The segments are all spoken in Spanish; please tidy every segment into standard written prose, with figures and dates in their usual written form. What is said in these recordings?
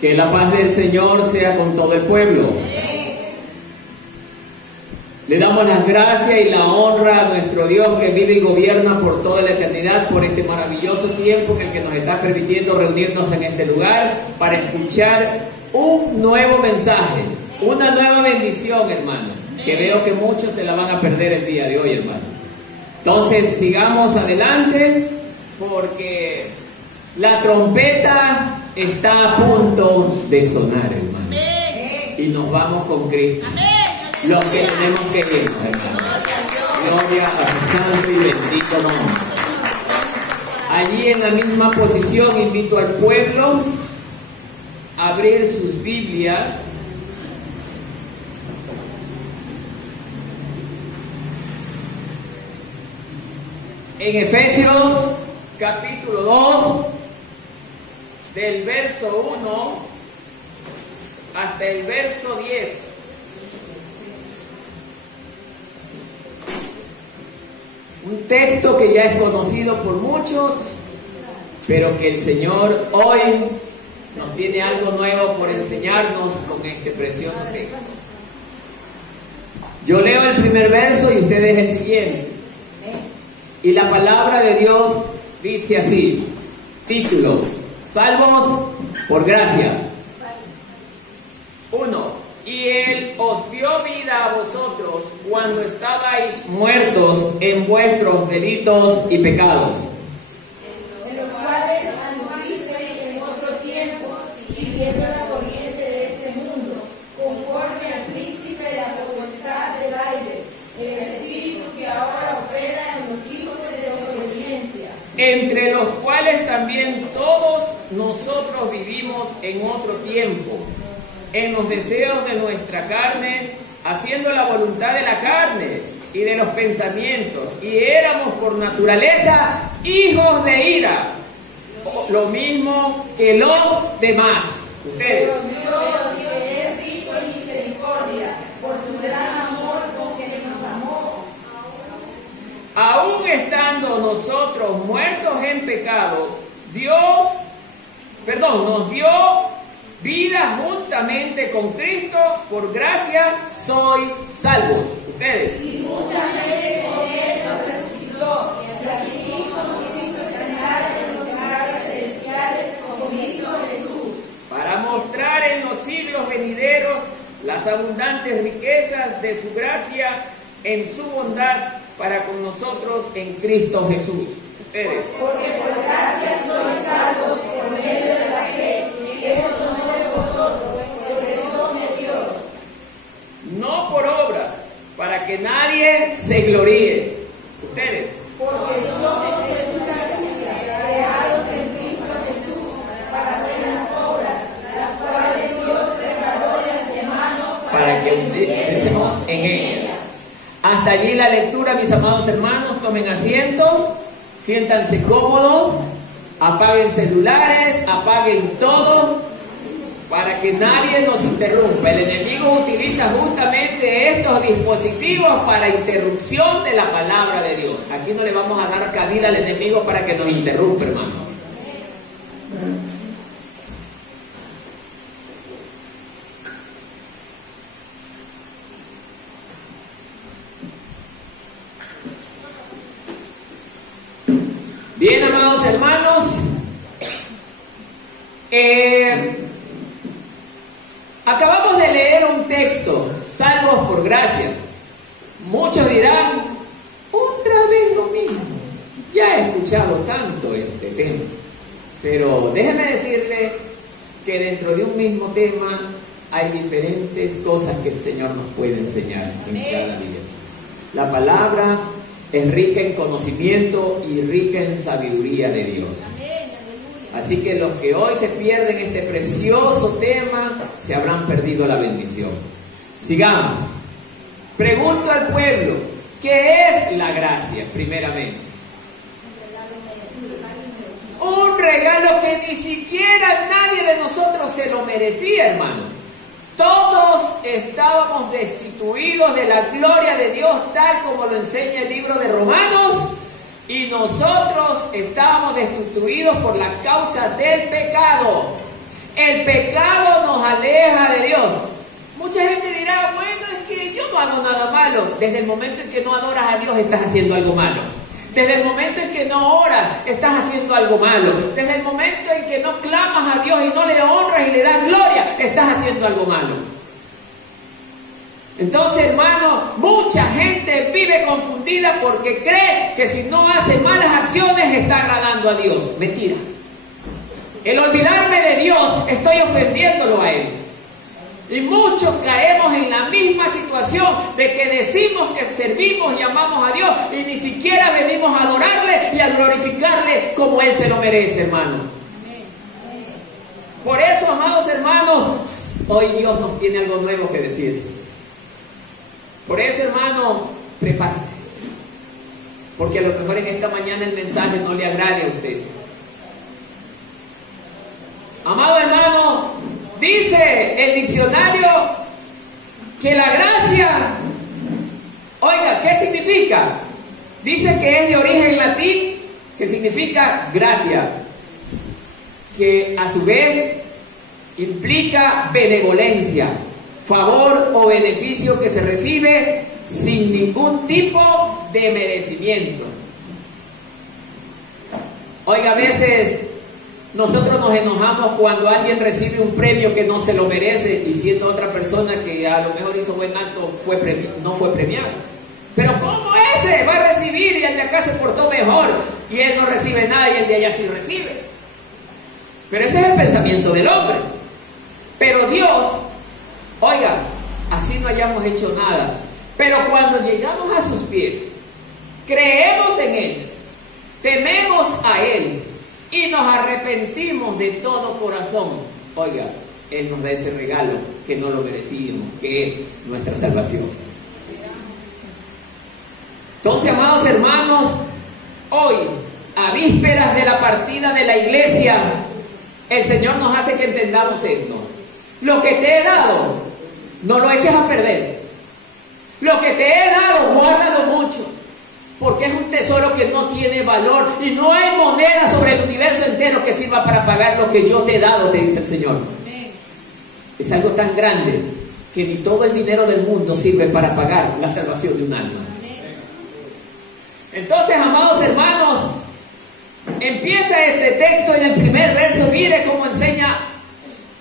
Que la paz del Señor sea con todo el pueblo. Le damos las gracias y la honra a nuestro Dios que vive y gobierna por toda la eternidad, por este maravilloso tiempo en el que nos está permitiendo reunirnos en este lugar para escuchar un nuevo mensaje, una nueva bendición, hermano, que veo que muchos se la van a perder el día de hoy, hermano. Entonces, sigamos adelante porque la trompeta está a punto de sonar, hermano. Y nos vamos con Cristo. Los que tenemos que irnos, hermano. Gloria a su santo y bendito nombre. Allí en la misma posición invito al pueblo a abrir sus Biblias en Efesios capítulo 2 del verso 1 hasta el verso 10. Un texto que ya es conocido por muchos, pero que el Señor hoy nos tiene algo nuevo por enseñarnos con este precioso texto. Yo leo el primer verso y ustedes el siguiente. Y la palabra de Dios dice así, título, salvos por gracia. 1. Y Él os dio vida a vosotros cuando estabais muertos en vuestros delitos y pecados, en los cuales anduvisteis en otro tiempo, siguiendo la corriente de este mundo, conforme al príncipe de la potestad del aire, el espíritu que ahora opera en los hijos de desobediencia, entre los cuales también todos nosotros vivimos en otro tiempo, en los deseos de nuestra carne, haciendo la voluntad de la carne y de los pensamientos, y éramos por naturaleza hijos de ira, lo mismo que los demás. Ustedes. pero Dios, que es rico en misericordia, por su gran amor con que nos amó, Aún estando nosotros muertos en pecado, nos dio vida juntamente con Cristo, por gracia sois salvos. Ustedes. y juntamente con Él nos resucitó, y asimismo nos hizo sentar en los lugares celestiales con Cristo Jesús, Para mostrar en los siglos venideros las abundantes riquezas de su gracia en su bondad para con nosotros en Cristo Jesús. Ustedes. porque por gracia sois salvos por medio de la fe, que esto no de vosotros, pues es don de Dios, No por obras, para que nadie se gloríe. Ustedes. porque somos según la Escritura, creados en Cristo Jesús para buenas obras, las cuales Dios preparó de antemano Para que utilicemos en ellas. Hasta allí la lectura, mis amados hermanos. Tomen asiento, siéntanse cómodos, apaguen celulares, apaguen todo, para que nadie nos interrumpa. El enemigo utiliza justamente estos dispositivos para interrupción de la palabra de Dios. Aquí no le vamos a dar cabida al enemigo para que nos interrumpa, hermano. Bien, amados hermanos, acabamos de leer un texto, salvos por gracia. Muchos dirán, otra vez lo mismo. Ya he escuchado tanto este tema. Pero déjeme decirle que dentro de un mismo tema hay diferentes cosas que el Señor nos puede enseñar en cada día. La palabra es rica en conocimiento y rica en sabiduría de Dios. Así que los que hoy se pierden este precioso tema se habrán perdido la bendición. Sigamos. Pregunto al pueblo, ¿qué es la gracia primeramente? Un regalo que ni siquiera nadie de nosotros se lo merecía, hermano. Todos estábamos destituidos de la gloria de Dios, tal como lo enseña el libro de Romanos, y nosotros estábamos destituidos por la causa del pecado. El pecado nos aleja de Dios. Mucha gente dirá, bueno, es que yo no hago nada malo. Desde el momento en que no adoras a Dios, estás haciendo algo malo. Desde el momento en que no oras, estás haciendo algo malo. Desde el momento en que no clamas a Dios y no le honras y le das gloria, estás haciendo algo malo. Entonces, hermano, mucha gente vive confundida porque cree que si no hace malas acciones está agradando a Dios. Mentira. El olvidarme de Dios, estoy ofendiéndolo a Él. Y muchos caemos en la misma situación de que decimos que servimos y amamos a Dios y ni siquiera venimos a adorarle y a glorificarle como Él se lo merece, hermano. Por eso, amados hermanos, hoy Dios nos tiene algo nuevo que decir. Por eso, hermano, prepárese. Porque a lo mejor en esta mañana el mensaje no le agrade a usted. Amado hermano, dice el diccionario que la gracia, oiga, ¿qué significa? Dice que es de origen latín, que significa gratia, que a su vez implica benevolencia, favor o beneficio que se recibe sin ningún tipo de merecimiento. Oiga, a veces nosotros nos enojamos cuando alguien recibe un premio que no se lo merece y siendo otra persona que a lo mejor hizo buen acto no fue premiado. Pero ¿cómo ese va a recibir y el de acá se portó mejor y él no recibe nada y el de allá sí recibe? Pero ese es el pensamiento del hombre. Pero Dios, oiga, así no hayamos hecho nada, pero cuando llegamos a sus pies, creemos en Él, tememos a Él y nos arrepentimos de todo corazón, oiga, Él nos da ese regalo que no lo merecíamos, que es nuestra salvación. Entonces, amados hermanos, hoy, a vísperas de la partida de la iglesia, el Señor nos hace que entendamos esto. Lo que te he dado, no lo eches a perder. Lo que te he dado, guárdalo mucho, porque es un tesoro que no tiene valor y no hay moneda sobre el universo entero que sirva para pagar lo que yo te he dado, te dice el Señor. Es algo tan grande que ni todo el dinero del mundo sirve para pagar la salvación de un alma. Entonces, amados hermanos, empieza este texto en el primer verso. Mire cómo enseña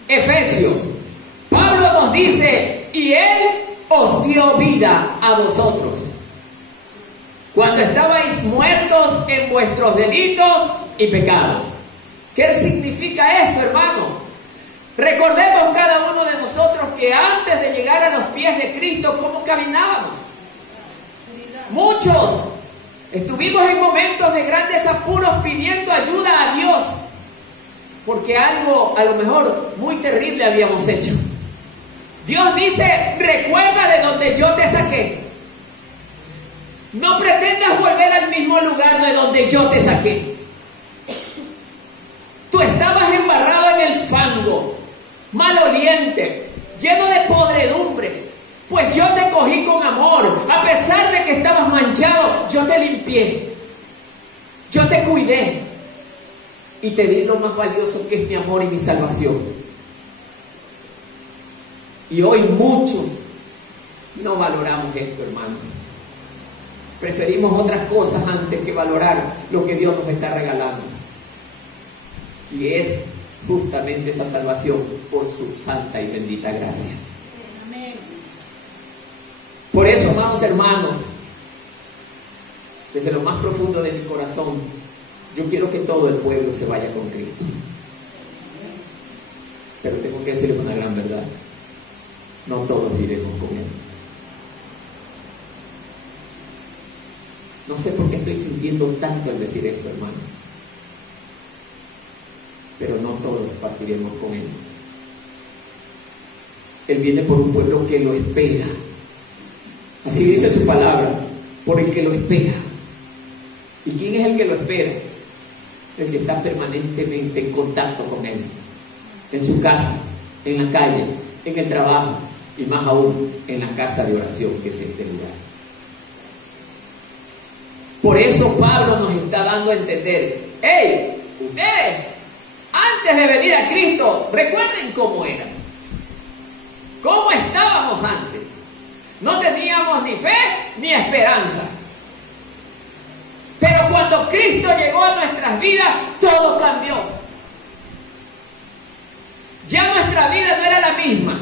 Efesios. Pablo nos dice, y Él os dio vida a vosotros cuando estabais muertos en vuestros delitos y pecados. ¿Qué significa esto, hermano? Recordemos cada uno de nosotros que antes de llegar a los pies de Cristo, ¿cómo caminábamos? Muchos estuvimos en momentos de grandes apuros pidiendo ayuda a Dios, porque algo a lo mejor muy terrible habíamos hecho. Dios dice, recuerda de donde yo te saqué. No pretendas volver al mismo lugar de donde yo te saqué. Tú estabas embarrado en el fango, maloliente, lleno de podredumbre. Pues yo te cogí con amor. A pesar de que estabas manchado, yo te limpié. Yo te cuidé. Y te di lo más valioso que es mi amor y mi salvación. Y hoy muchos no valoramos esto, hermanos. Preferimos otras cosas antes que valorar lo que Dios nos está regalando. Y es justamente esa salvación por su santa y bendita gracia. Por eso, amados hermanos, desde lo más profundo de mi corazón, yo quiero que todo el pueblo se vaya con Cristo. Pero tengo que decirles una gran verdad. No todos iremos con Él. No sé por qué estoy sintiendo tanto al decir esto, hermano. Pero no todos partiremos con Él. Él viene por un pueblo que lo espera. Así dice su palabra, por el que lo espera. ¿Y quién es el que lo espera? El que está permanentemente en contacto con Él. En su casa, en la calle, en el trabajo y más aún en la casa de oración que es este lugar. Por eso Pablo nos está dando a entender, hey, ustedes, antes antes de venir a Cristo, recuerden cómo era. ¿Cómo estábamos antes? No teníamos ni fe ni esperanza. Pero cuando Cristo llegó a nuestras vidas, todo cambió. Ya nuestra vida no era la misma.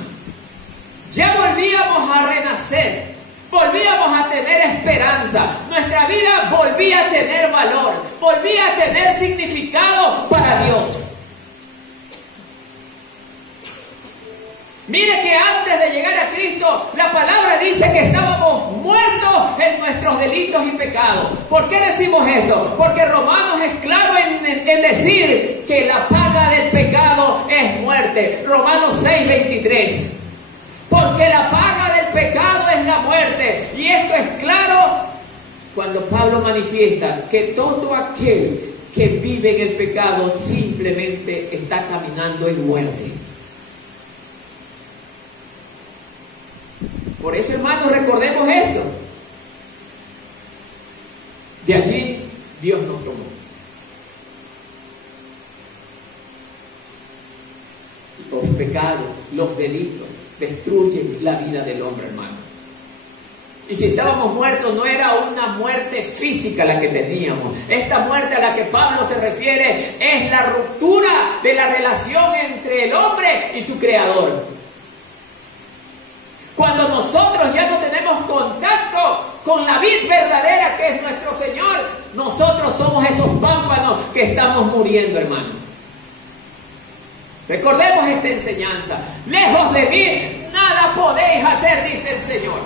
Ya volvíamos a renacer. Volvíamos a tener esperanza. Nuestra vida volvía a tener valor. Volvía a tener significado para Dios. Mire que antes de llegar a Cristo, la palabra dice que estábamos muertos en nuestros delitos y pecados. ¿Por qué decimos esto? Porque Romanos es claro en decir que la paga del pecado es muerte. Romanos 6:23. Porque la paga del pecado es la muerte. Y esto es claro cuando Pablo manifiesta que todo aquel que vive en el pecado simplemente está caminando en muerte. Por eso, hermanos, recordemos esto. De allí Dios nos tomó. Los pecados, los delitos, destruyen la vida del hombre, hermano. Y si estábamos muertos, no era una muerte física la que teníamos. Esta muerte a la que Pablo se refiere es la ruptura de la relación entre el hombre y su creador. Cuando nosotros ya no tenemos contacto con la vid verdadera que es nuestro Señor, nosotros somos esos pámpanos que estamos muriendo, hermano. Recordemos esta enseñanza. Lejos de mí, nada podéis hacer, dice el Señor.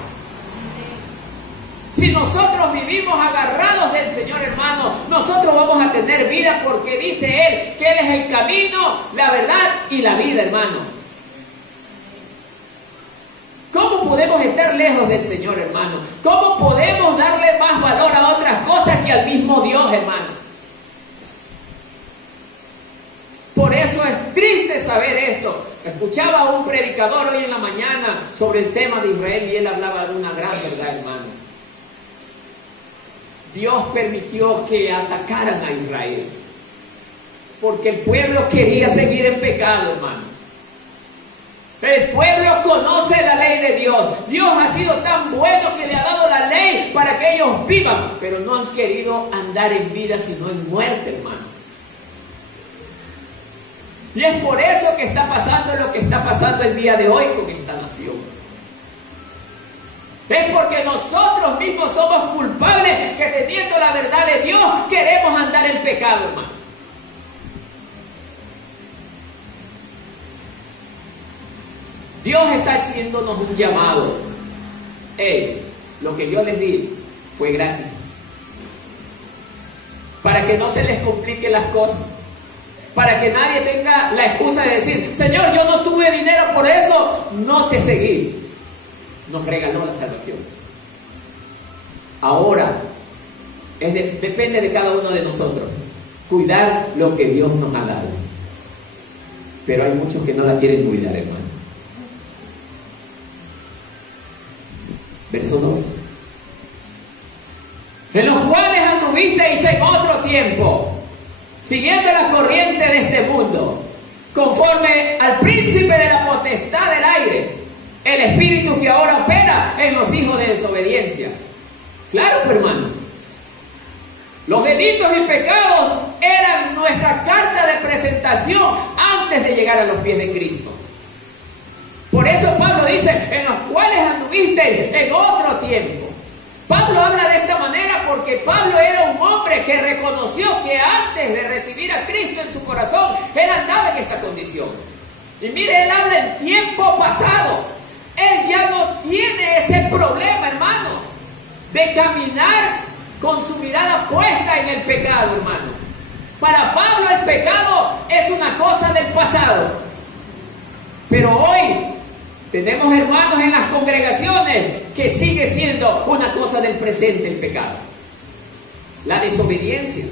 Si nosotros vivimos agarrados del Señor, hermano, nosotros vamos a tener vida porque dice Él que Él es el camino, la verdad y la vida, hermano. ¿Cómo podemos estar lejos del Señor, hermano? ¿Cómo podemos darle más valor a otras cosas que al mismo Dios, hermano? Por eso es triste saber esto. Escuchaba a un predicador hoy en la mañana sobre el tema de Israel y él hablaba de una gran verdad, hermano. Dios permitió que atacaran a Israel porque el pueblo quería seguir en pecado, hermano. El pueblo conoce la ley de Dios. Dios ha sido tan bueno que le ha dado la ley para que ellos vivan, pero no han querido andar en vida sino en muerte, hermano. Y es por eso que está pasando lo que está pasando el día de hoy con esta nación. Es porque nosotros mismos somos culpables que teniendo la verdad de Dios queremos andar en pecado, hermano. Dios está haciéndonos un llamado. Lo que yo les di fue gratis. Para que no se les compliquen las cosas. Para que nadie tenga la excusa de decir, Señor, yo no tuve dinero, por eso no te seguí. Nos regaló la salvación. Ahora, depende de cada uno de nosotros cuidar lo que Dios nos ha dado. Pero hay muchos que no la quieren cuidar, hermano. Verso 2. En los cuales anduvisteis en otro tiempo, siguiendo la corriente de este mundo, conforme al príncipe de la potestad del aire, el espíritu que ahora opera en los hijos de desobediencia. Claro, pues, hermano. Los delitos y pecados eran nuestra carta de presentación antes de llegar a los pies de Cristo. Por eso Pablo dice, en los cuales anduviste en otro tiempo. Pablo habla de esta manera porque Pablo era un hombre que reconoció que antes de recibir a Cristo en su corazón, él andaba en esta condición. Y mire, él habla en tiempo pasado. Él ya no tiene ese problema, hermano, de caminar con su mirada puesta en el pecado, hermano. Para Pablo el pecado es una cosa del pasado. Pero hoy tenemos hermanos en las congregaciones que sigue siendo una cosa del presente el pecado. La desobediencia.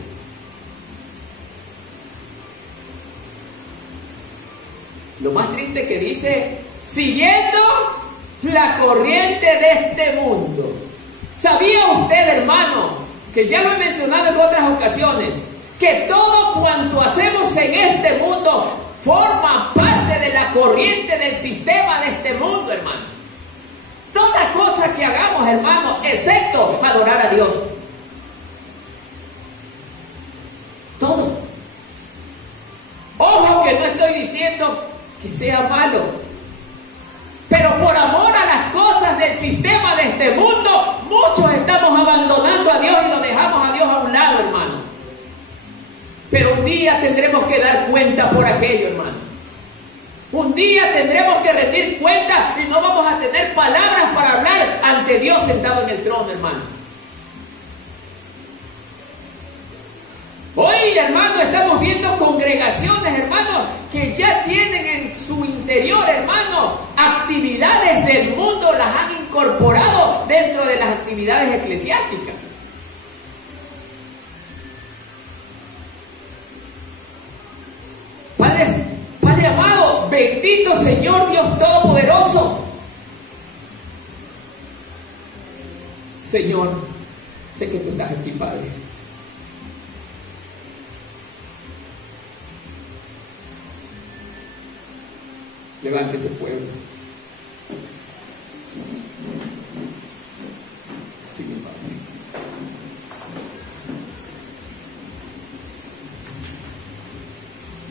Lo más triste que dice, siguiendo la corriente de este mundo. ¿Sabía usted, hermano, que ya lo he mencionado en otras ocasiones, que todo cuanto hacemos en este mundo sistema de este mundo, hermano. Toda cosa que hagamos, hermano, excepto adorar a Dios. Todo. Ojo que no estoy diciendo que sea malo, pero por amor a las cosas del sistema de este mundo, muchos estamos abandonando a Dios y lo dejamos a Dios a un lado, hermano. Pero un día tendremos que dar cuenta por aquello, hermano. Un día tendremos que rendir cuenta y no vamos a tener palabras para hablar ante Dios sentado en el trono, hermano. Hoy, hermano, estamos viendo congregaciones, hermano, que ya tienen en su interior, hermano, actividades del mundo, las han incorporado dentro de las actividades eclesiásticas. Padre amado, bendito Señor Dios Todopoderoso. Señor, sé que tú estás aquí, Padre. Levántese, pueblo. Sí, mi Padre.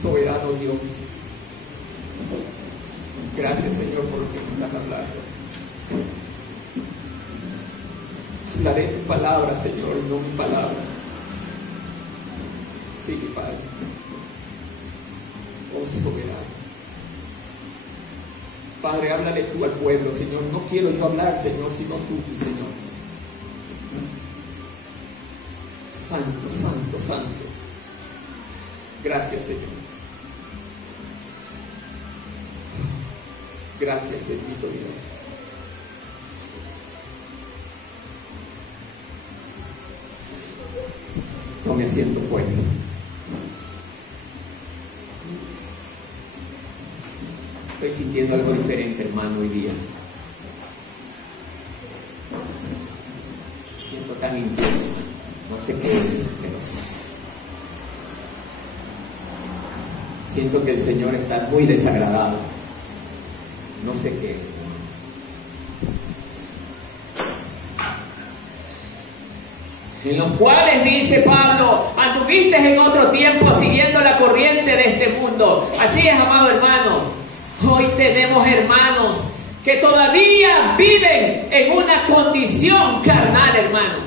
Soberano Dios. Gracias, Señor, por lo que me estás hablando. Hablaré tu palabra, Señor, no mi palabra. Sí, mi Padre. Oh, soberano. Padre, háblale tú al pueblo, Señor. No quiero yo hablar, Señor, sino tú, Señor. Santo, santo, santo. Gracias, Señor. Gracias, bendito Dios. Tome asiento, pueblo. Estoy sintiendo algo diferente, hermano, hoy día. Siento tan intenso. No sé qué es, pero siento que el Señor está muy desagradado. No sé qué es. En los cuales, dice Pablo, anduviste en otro tiempo siguiendo la corriente de este mundo. Así es, amado hermano. Hoy tenemos hermanos que todavía viven en una condición carnal, hermano.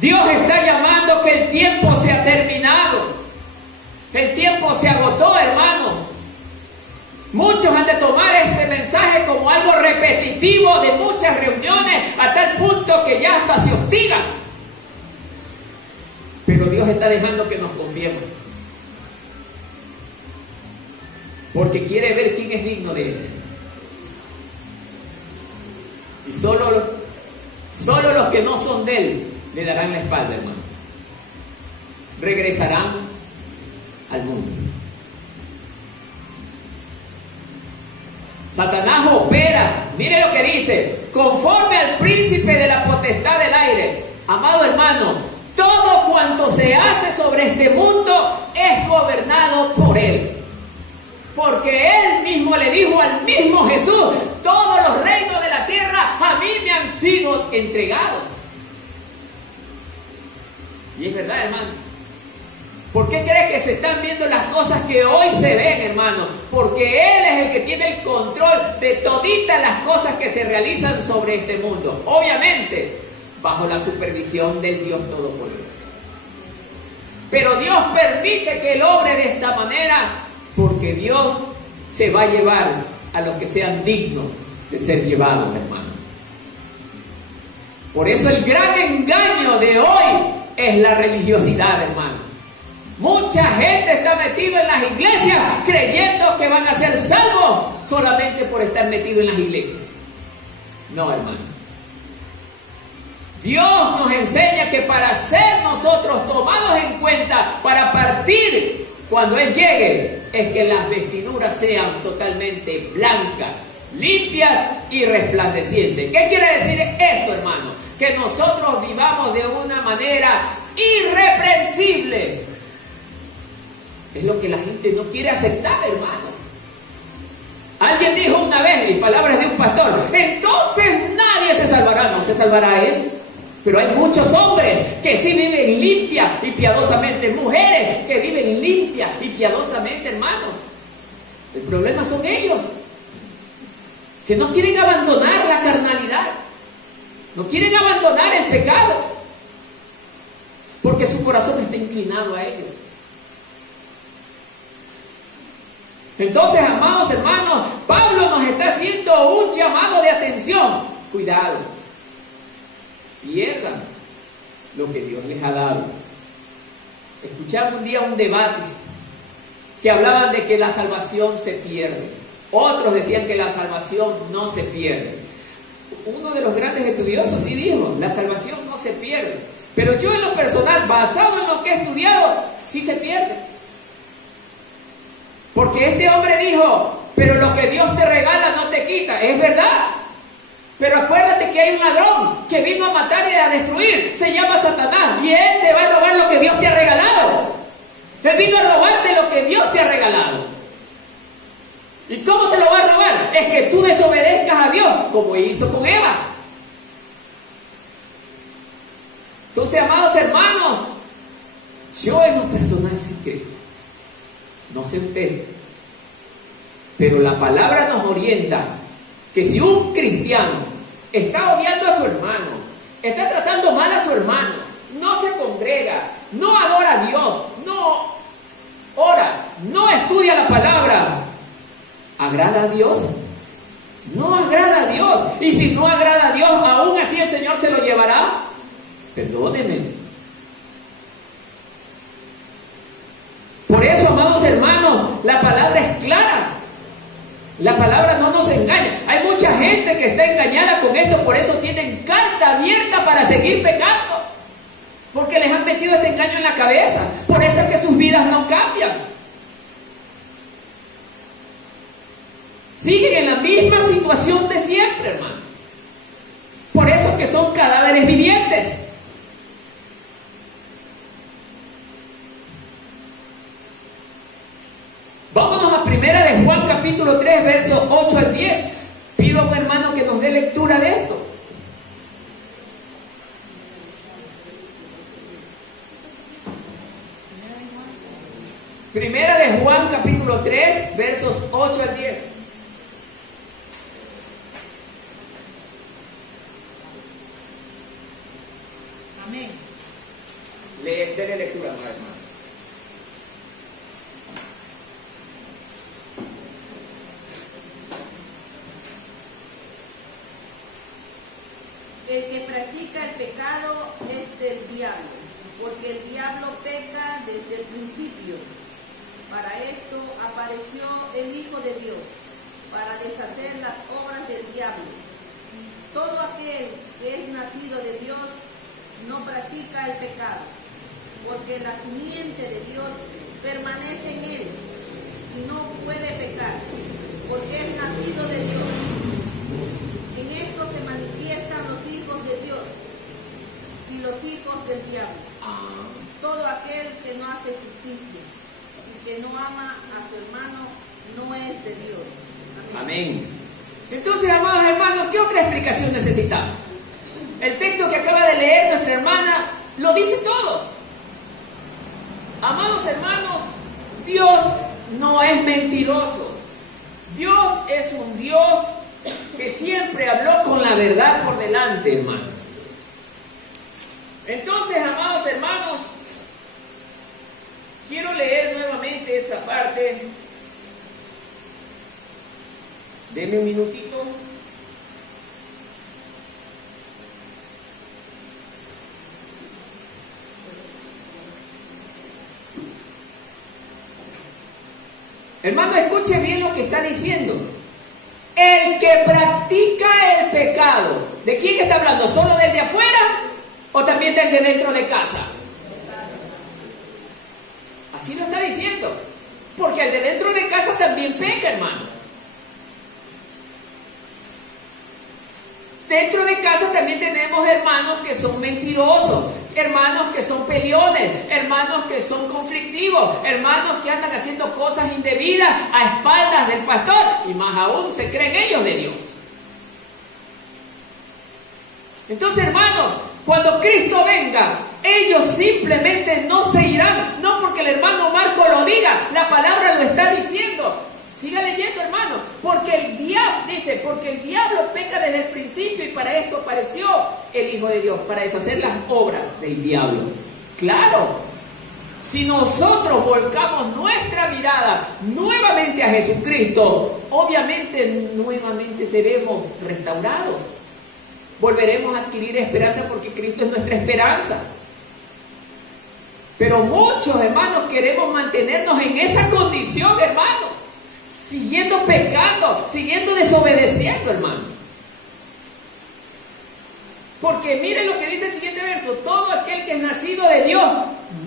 Dios está llamando que el tiempo se ha terminado. El tiempo se agotó, hermano. Muchos han de tomar este mensaje como algo repetitivo de muchas reuniones a tal punto que ya hasta se hostigan. Pero Dios está dejando que nos confiemos. Porque quiere ver quién es digno de Él. Y solo los que no son de Él le darán la espalda, hermano. Regresarán al mundo. Satanás opera, mire lo que dice, conforme al príncipe de la potestad del aire. Amado hermano, todo cuanto se hace sobre este mundo es gobernado por Él. Porque Él mismo le dijo al mismo Jesús, todos los reinos de la tierra a mí me han sido entregados. Y es verdad, hermano. ¿Por qué cree que se están viendo las cosas que hoy se ven, hermano? Porque Él es el que tiene el control de toditas las cosas que se realizan sobre este mundo. Obviamente, bajo la supervisión del Dios Todopoderoso. Pero Dios permite que Él obre de esta manera porque Dios se va a llevar a los que sean dignos de ser llevados, hermano. Por eso el gran engaño de hoy es la religiosidad, hermano. Mucha gente está metida en las iglesias creyendo que van a ser salvos solamente por estar metidos en las iglesias. No, hermano. Dios nos enseña que para ser nosotros tomados en cuenta, para partir cuando Él llegue, es que las vestiduras sean totalmente blancas, limpias y resplandecientes. ¿Qué quiere decir esto, hermano? Que nosotros vivamos de una manera irreprensible. Es lo que la gente no quiere aceptar, hermano. Alguien dijo una vez, y palabras de un pastor, entonces nadie se salvará. No se salvará él. Pero hay muchos hombres que sí viven limpia y piadosamente, mujeres que viven limpia y piadosamente, hermanos. El problema son ellos, que no quieren abandonar la carnalidad, no quieren abandonar el pecado, porque su corazón está inclinado a ello. Entonces, amados hermanos, Pablo nos está haciendo un llamado de atención. Cuidado, pierdan lo que Dios les ha dado. Escuchaba un día un debate que hablaban de que la salvación se pierde. Otros decían que la salvación no se pierde. Uno de los grandes estudiosos sí dijo, la salvación no se pierde. Pero yo en lo personal, basado en lo que he estudiado, sí se pierde. Porque este hombre dijo, pero lo que Dios te regala no te quita. Es verdad. Pero acuérdate que hay un ladrón que vino a matar y a destruir. Se llama Satanás. Y él te va a robar lo que Dios te ha regalado. Él vino a robarte lo que Dios te ha regalado. ¿Y cómo te lo va a robar? Es que tú desobedezcas a Dios, como hizo con Eva. Entonces, amados hermanos, yo en lo personal sí creo. No sé usted, pero la palabra nos orienta que si un cristiano está odiando a su hermano, está tratando mal a su hermano, no se congrega, no adora a Dios, no ora, no estudia la palabra, ¿agrada a Dios? No agrada a Dios. Y si no agrada a Dios, aún así el Señor se lo llevará. Perdóneme. Por eso, amados hermanos, la palabra es clara. La palabra no nos engaña. Hay mucha gente que está engañada con esto, por eso tienen carta abierta para seguir pecando. Porque les han metido este engaño en la cabeza. Por eso es que sus vidas no cambian. Siguen en la misma situación de siempre, hermano. Por eso es que son cadáveres vivientes. Vámonos a Primera de Juan capítulo 3, versos 8 al 10. Pido a un hermano que nos dé lectura de esto. Primera de Juan capítulo 3, versos 8 al 10. Amén. Dele lectura, hermano. El que practica el pecado es del diablo, porque el diablo peca desde el principio. Para esto apareció el Hijo de Dios, para deshacer las obras del diablo. Todo aquel que es nacido de Dios no practica el pecado, porque la simiente de Dios permanece en él y no puede pecar, porque es nacido de Dios. En esto se manifiestan los hijos de Dios y los hijos del diablo. Todo aquel que no hace justicia y que no ama a su hermano no es de Dios. Amén. Entonces, amados hermanos, ¿qué otra explicación necesitamos? El texto que acaba de leer nuestra hermana lo dice todo. Amados hermanos, Dios no es mentiroso. Dios es un Dios que siempre habló con la verdad por delante, hermanos. Entonces, amados hermanos, quiero leer nuevamente esa parte. Denme un minutito. Hermano, escuche bien lo que está diciendo. El que practica el pecado, ¿de quién está hablando? ¿Solo del de afuera o también del de dentro de casa? Así lo está diciendo. Porque el de dentro de casa también peca, hermano. Dentro de casa también tenemos hermanos que son mentirosos, hermanos que son peleones, hermanos que son conflictivos, hermanos que andan haciendo cosas indebidas a espaldas del pastor y más aún se creen ellos de Dios. Entonces, hermanos, cuando Cristo venga, ellos simplemente no se irán, no porque el hermano Marco lo diga, la palabra lo está diciendo. Siga leyendo, hermano, porque el diablo peca desde el principio y para esto apareció el Hijo de Dios, para deshacer las obras del diablo. Claro, si nosotros volcamos nuestra mirada nuevamente a Jesucristo, obviamente nuevamente seremos restaurados. Volveremos a adquirir esperanza porque Cristo es nuestra esperanza. Pero muchos hermanos queremos mantenernos en esa condición, hermano, siguiendo pecando, siguiendo desobedeciendo, hermano. Porque miren lo que dice el siguiente verso: todo aquel que es nacido de Dios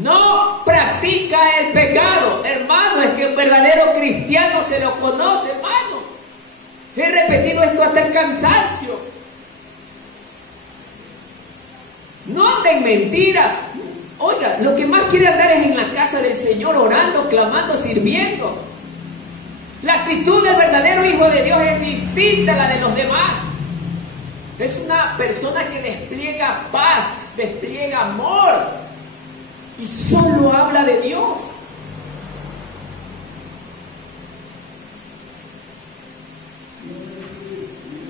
no practica el pecado. Hermano, es que un verdadero cristiano se lo conoce, hermano. He repetido esto hasta el cansancio. No anda en mentira. Oiga, lo que más quiere andar es en la casa del Señor, orando, clamando, sirviendo. La actitud del verdadero Hijo de Dios es distinta a la de los demás. Es una persona que despliega paz, despliega amor y solo habla de Dios.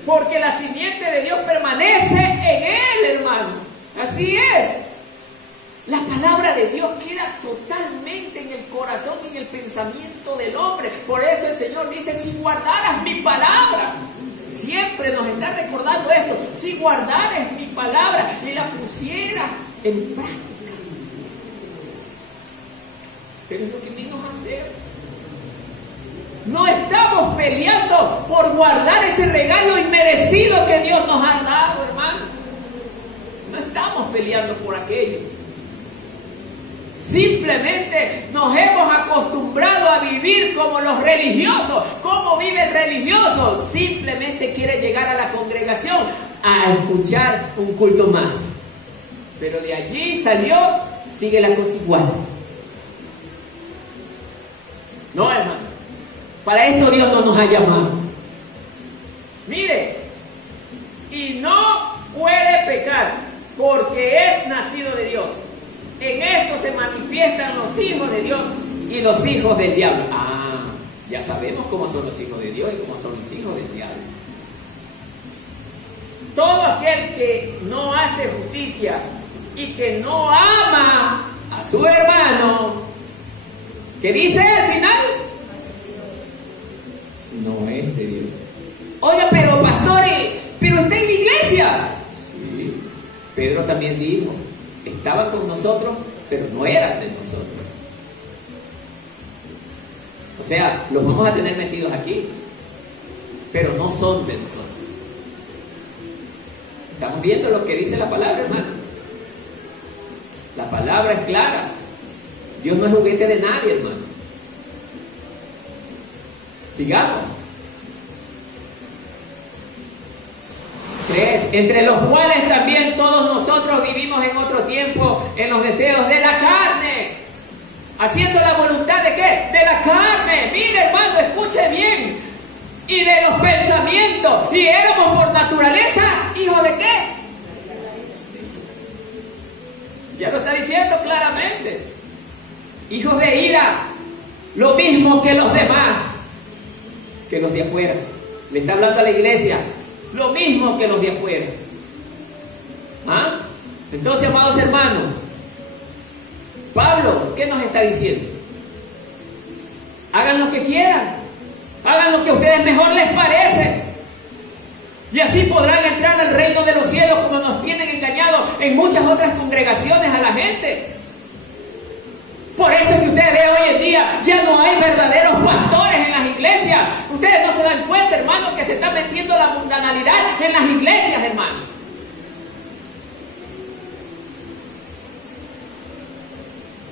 Porque la simiente de Dios permanece en él, hermano. Así es. La palabra de Dios queda totalmente en el corazón y en el pensamiento del hombre. Por eso el Señor dice: si guardaras mi palabra. Siempre nos está recordando esto: si guardaras mi palabra y la pusieras en práctica. Pero es lo que venimos a hacer. No estamos peleando por guardar ese regalo inmerecido que Dios nos ha dado, hermano. No estamos peleando por aquello. Simplemente nos hemos acostumbrado a vivir como los religiosos. ¿Cómo vive el religioso? Simplemente quiere llegar a la congregación a escuchar un culto más. Pero de allí salió, sigue la cosa igual. No, hermano. Para esto Dios no nos ha llamado. Mire, y no puede pecar porque es nacido de Dios. En esto se manifiestan los hijos de Dios y los hijos del diablo. Ah, ya sabemos cómo son los hijos de Dios y cómo son los hijos del diablo. Todo aquel que no hace justicia y que no ama a su hermano, ¿qué dice al final? No es de Dios. Oiga, pero pastores, pero está en la iglesia. Sí, Pedro también dijo: estaban con nosotros, pero no eran de nosotros. O sea, los vamos a tener metidos aquí, pero no son de nosotros. Estamos viendo lo que dice la palabra, hermano. La palabra es clara. Dios no es juguete de nadie, hermano. Sigamos. 3. Entre los cuales también todos nosotros vivimos en otro tiempo en los deseos de la carne, haciendo la voluntad de ¿qué? De la carne. Mire, hermano, escuche bien. Y de los pensamientos. Y éramos por naturaleza hijos de ¿qué? Ya lo está diciendo claramente. Hijos de ira. Lo mismo que los demás, que los de afuera. Le está hablando a la iglesia. Lo mismo que los de afuera. ¿Ah? Entonces, amados hermanos, Pablo, ¿qué nos está diciendo? Hagan lo que quieran. Hagan lo que a ustedes mejor les parece. Y así podrán entrar al reino de los cielos, como nos tienen engañado en muchas otras congregaciones a la gente. Por eso es que ustedes ven hoy en día, ya no hay verdaderos pastores en las iglesias. Ustedes no se dan cuenta, hermano, que se está metiendo la mundanalidad en las iglesias, hermano.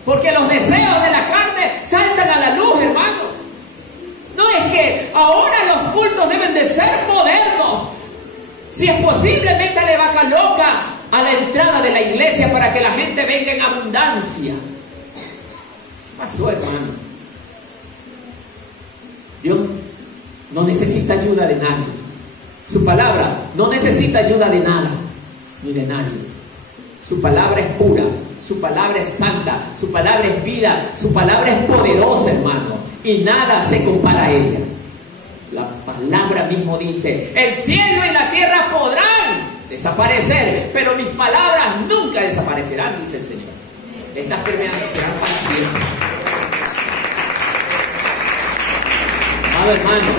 Porque los deseos de la carne saltan a la luz, hermano. No es que ahora los cultos deben de ser modernos. Si es posible, métale vaca loca a la entrada de la iglesia para que la gente venga en abundancia. ¿Qué pasó, hermano? Dios no necesita ayuda de nadie. Su palabra no necesita ayuda de nada ni de nadie. Su palabra es pura, su palabra es santa, su palabra es vida, su palabra es poderosa, hermano, y nada se compara a ella. La palabra mismo dice: el cielo y la tierra podrán desaparecer, pero mis palabras nunca desaparecerán, dice el Señor. Estas permanecerán para siempre. Amado hermano,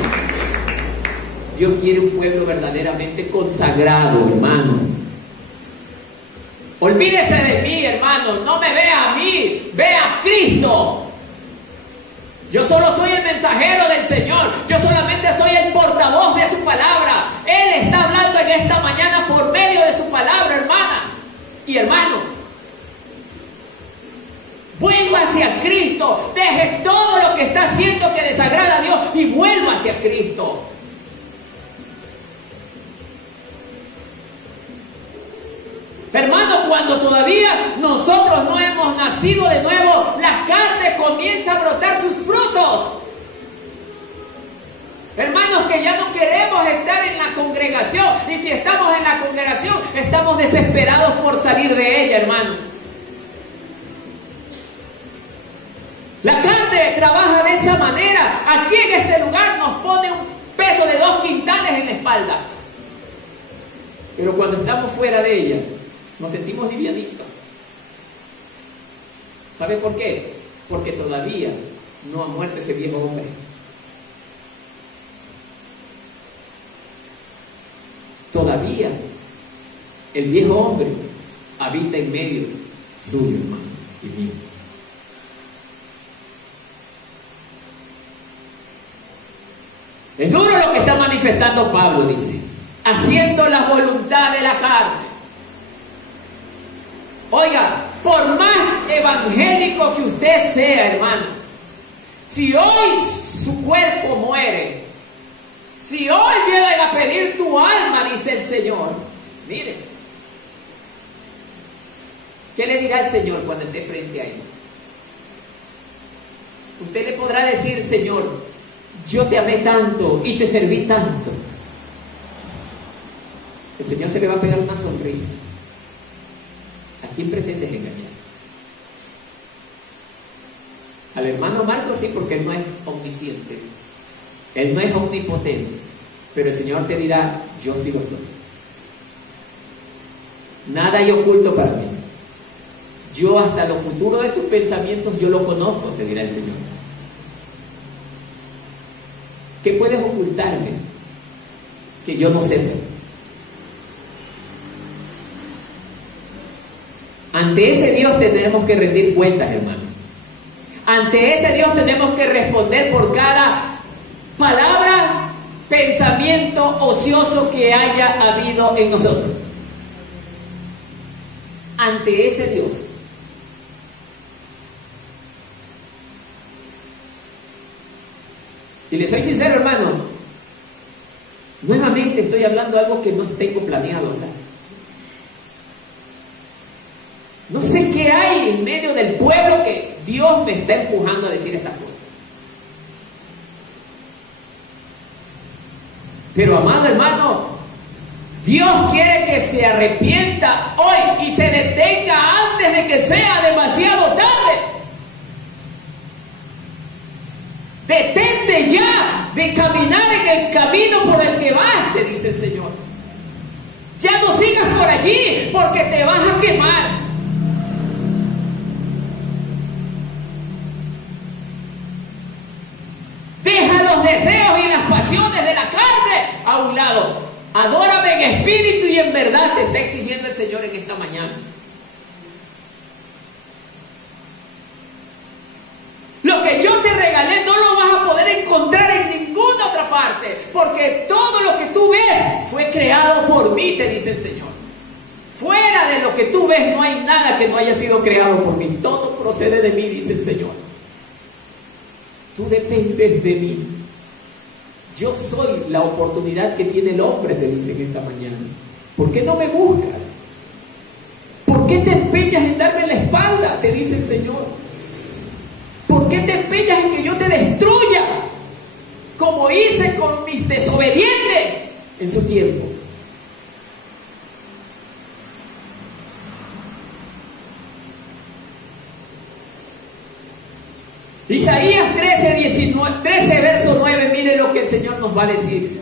Dios quiere un pueblo verdaderamente consagrado, hermano. Olvídese de mí, hermano, no me vea a mí, vea a Cristo. Yo solo soy el mensajero del Señor. Yo solamente soy el portavoz de su palabra. Él está hablando en esta mañana por medio de su palabra, hermana y hermano. Vuelva hacia Cristo. Deje todo lo que está haciendo que desagrada a Dios y vuelva hacia Cristo. Hermano, cuando todavía nosotros no hemos nacido de nuevo, la carne comienza a brotar sus frutos. Hermanos, que ya no queremos estar en la congregación, y si estamos en la congregación, estamos desesperados por salir de ella, hermano. La carne trabaja de esa manera. Aquí en este lugar nos pone un peso de 2 quintales en la espalda. Pero cuando estamos fuera de ella, nos sentimos livianitos. ¿Sabe por qué? Porque todavía no ha muerto ese viejo hombre. Todavía el viejo hombre habita en medio suyo, hermano y mío. Es duro lo que está manifestando Pablo, dice, haciendo la voluntad de la carne. Oiga, por más evangélico que usted sea, hermano, si hoy su cuerpo muere, si hoy vienen a pedir tu alma, dice el Señor, mire, ¿qué le dirá el Señor cuando esté frente a él? Usted le podrá decir: Señor, yo te amé tanto y te serví tanto. El Señor se le va a pegar una sonrisa. ¿A quién pretendes engañar? Al hermano Marcos sí, porque él no es omnisciente, él no es omnipotente, pero el Señor te dirá: yo sí lo soy. Nada hay oculto para mí. Yo hasta lo futuro de tus pensamientos yo lo conozco, te dirá el Señor. ¿Qué puedes ocultarme que yo no sepa? Ante ese Dios tenemos que rendir cuentas, hermano. Ante ese Dios tenemos que responder por cada palabra, pensamiento ocioso que haya habido en nosotros. Ante ese Dios. Y le soy sincero, hermano, nuevamente estoy hablando algo que no tengo planeado hablar. No sé qué hay en medio del pueblo que Dios me está empujando a decir estas cosas. Pero, amado hermano, Dios quiere que se arrepienta hoy y se detenga antes de que sea demasiado tarde. Detente ya de caminar en el camino por el que vas, te dice el Señor. Ya no sigas por allí porque te vas a quemar. Deja los deseos y las pasiones de la carne a un lado. Adórame en espíritu y en verdad, te está exigiendo el Señor en esta mañana. Lo que yo te regalé no lo vas a poder encontrar en ninguna otra parte, porque todo lo que tú ves fue creado por mí, te dice el Señor. Fuera de lo que tú ves no hay nada que no haya sido creado por mí. Todo procede de mí, dice el Señor. Tú dependes de mí. Yo soy la oportunidad que tiene el hombre, te dicen esta mañana. ¿Por qué no me buscas? ¿Por qué te empeñas en darme la espalda? Te dice el Señor. ¿Por qué te empeñas en que yo te destruya? Como hice con mis desobedientes en su tiempo. Isaías 13, verso 9, mire lo que el Señor nos va a decir.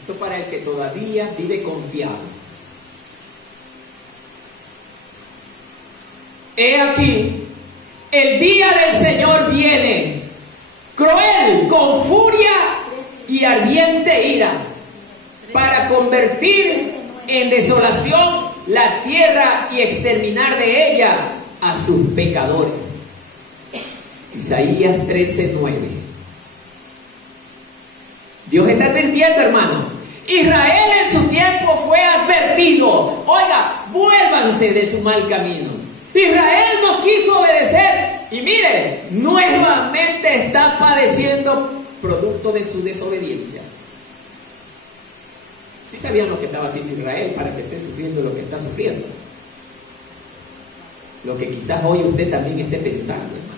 Esto para el que todavía vive confiado. He aquí, el día del Señor viene, cruel, con furia y ardiente ira, para convertir en desolación la tierra y exterminar de ella a sus pecadores. Isaías 13:9. Dios está advirtiendo, hermano. Israel en su tiempo fue advertido. Oiga, vuélvanse de su mal camino. Israel no quiso obedecer y mire, nuevamente está padeciendo producto de su desobediencia. ¿Sí sabían lo que estaba haciendo Israel para que esté sufriendo lo que está sufriendo? Lo que quizás hoy usted también esté pensando, hermano.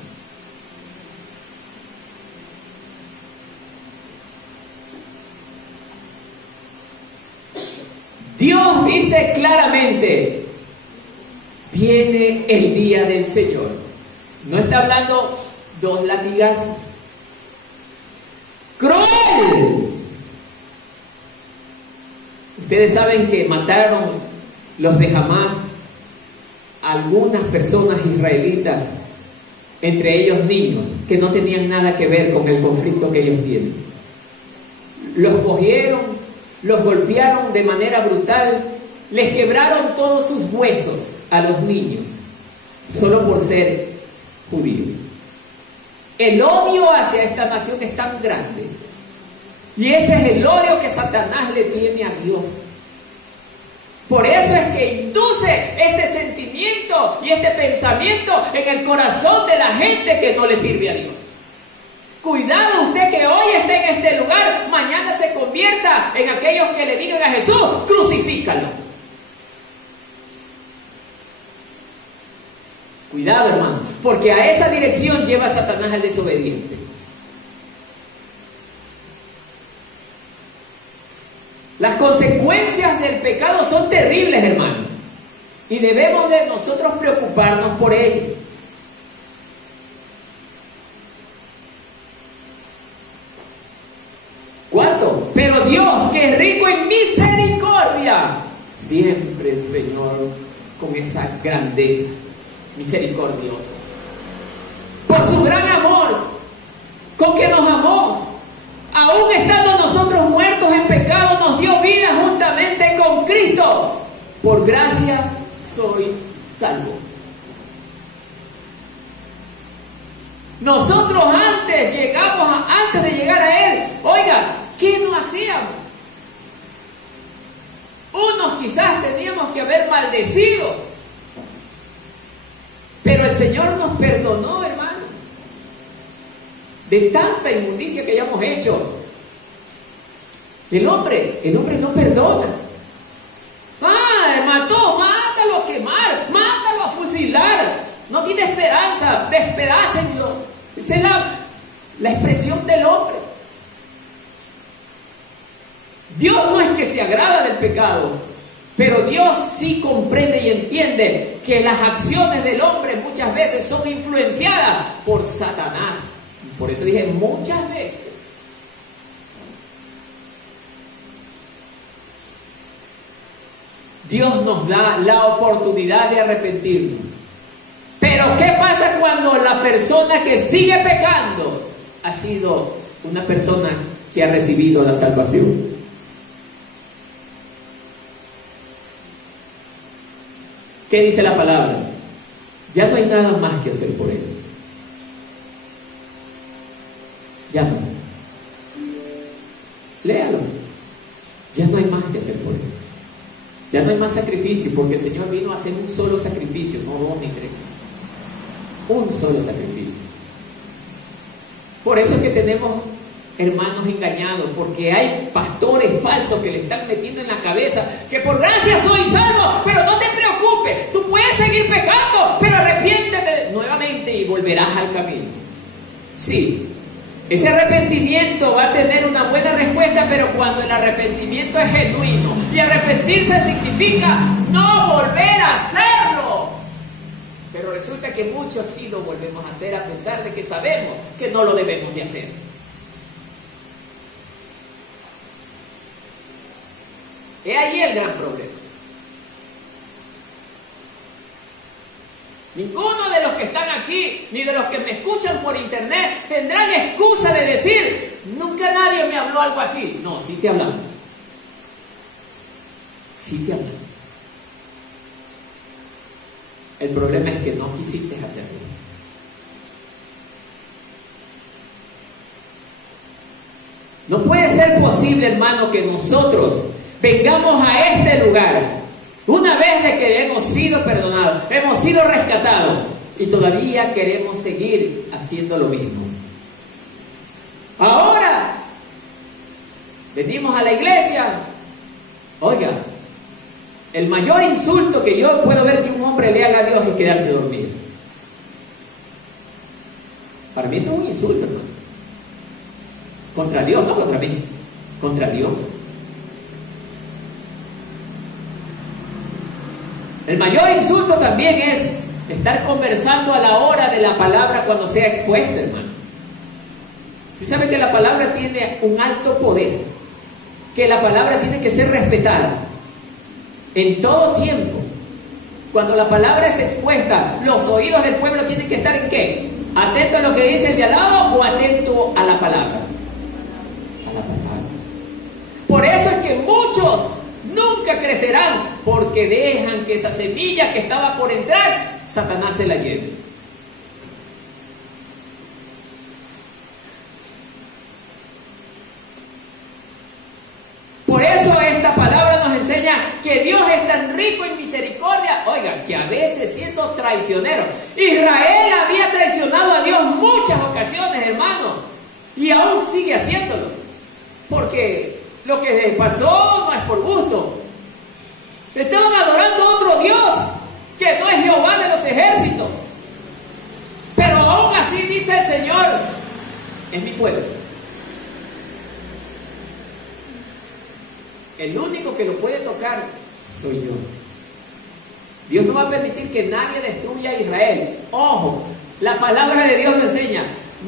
Dios dice claramente: viene el día del Señor. No está hablando 2 latigazos. ¡Cruel! Ustedes saben que mataron los de Hamás a algunas personas israelitas, entre ellos niños, que no tenían nada que ver con el conflicto que ellos tienen. Los cogieron, los golpearon de manera brutal, les quebraron todos sus huesos a los niños, solo por ser judíos. El odio hacia esta nación es tan grande, y ese es el odio que Satanás le tiene a Dios. Por eso es que induce este sentimiento y este pensamiento en el corazón de la gente que no le sirve a Dios. Cuidado usted que hoy esté en este lugar, mañana se convierta en aquellos que le digan a Jesús: crucifícalo. Cuidado, hermano, porque a esa dirección lleva Satanás al desobediente. Las consecuencias del pecado son terribles, hermano, y debemos de nosotros preocuparnos por ello. Cuarto, pero Dios, que es rico en misericordia, siempre el Señor con esa grandeza misericordiosa, por su gran amor con que nos amó, aún estando nosotros muertos en pecado, nos dio vida juntamente con Cristo. Por gracia sois salvos. Nosotros antes de llegar a Él, oiga, ¿qué no hacíamos? Unos quizás teníamos que haber maldecido, pero el Señor nos perdonó, hermano, de tanta inmundicia que hayamos hecho. El hombre no perdona. Mató, mátalo a quemar, mátalo a fusilar. No tiene esperanza, despedácenlo. Esa es la expresión del hombre. Dios no es que se agrada del pecado, pero Dios sí comprende y entiende que las acciones del hombre muchas veces son influenciadas por Satanás. Por eso dije muchas veces. Dios nos da la oportunidad de arrepentirnos. Pero ¿qué pasa cuando la persona que sigue pecando ha sido una persona que ha recibido la salvación? ¿Qué dice la palabra? Ya no hay nada más que hacer por él. Ya no. Léalo. Ya no hay más que hacer por él. Ya no hay más sacrificio, porque el Señor vino a hacer un solo sacrificio, no 2 ni 3. Un solo sacrificio. Por eso es que tenemos hermanos engañados, porque hay pastores falsos que le están metiendo en la cabeza que por gracia soy salvo, pero no te preocupes, tú puedes seguir pecando, pero arrepiéntete nuevamente y volverás al camino. Sí, ese arrepentimiento va a tener una buena respuesta, pero cuando el arrepentimiento es genuino, y arrepentirse significa no volver a hacerlo. Pero resulta que muchos sí lo volvemos a hacer a pesar de que sabemos que no lo debemos de hacer. Es ahí el gran problema. Ninguno de los que están aquí, ni de los que me escuchan por internet, tendrán excusa de decir, nunca nadie me habló algo así. No, sí te hablamos. Sí te hablamos. El problema es que no quisiste hacerlo. No puede ser posible, hermano, que nosotros vengamos a este lugar una vez de que hemos sido perdonados, hemos sido rescatados y todavía queremos seguir haciendo lo mismo. Ahora venimos a la iglesia. Oiga, el mayor insulto que yo puedo ver que un hombre le haga a Dios es quedarse dormido. Para mí eso es un insulto, hermano. Contra Dios, no contra mí, contra Dios. El mayor insulto también es estar conversando a la hora de la palabra cuando sea expuesta, hermano. ¿Sí sabe que la palabra tiene un alto poder? Que la palabra tiene que ser respetada en todo tiempo. Cuando la palabra es expuesta, los oídos del pueblo tienen que estar ¿en qué? ¿Atento a lo que dice el de al lado o atento a la palabra? A la palabra. Por eso es que muchos nunca crecerán, porque dejan que esa semilla que estaba por entrar, Satanás se la lleve. Por eso esta palabra nos enseña que Dios es tan rico en misericordia. Oiga, que a veces siendo traicionero, Israel había traicionado a Dios muchas ocasiones, hermano, y aún sigue haciéndolo, porque lo que les pasó no es por gusto. Estaban adorando a otro Dios que no es Jehová de los ejércitos. Pero aún así dice el Señor, es mi pueblo. El único que lo puede tocar soy yo. Dios no va a permitir que nadie destruya a Israel. Ojo, la palabra de Dios nos enseña,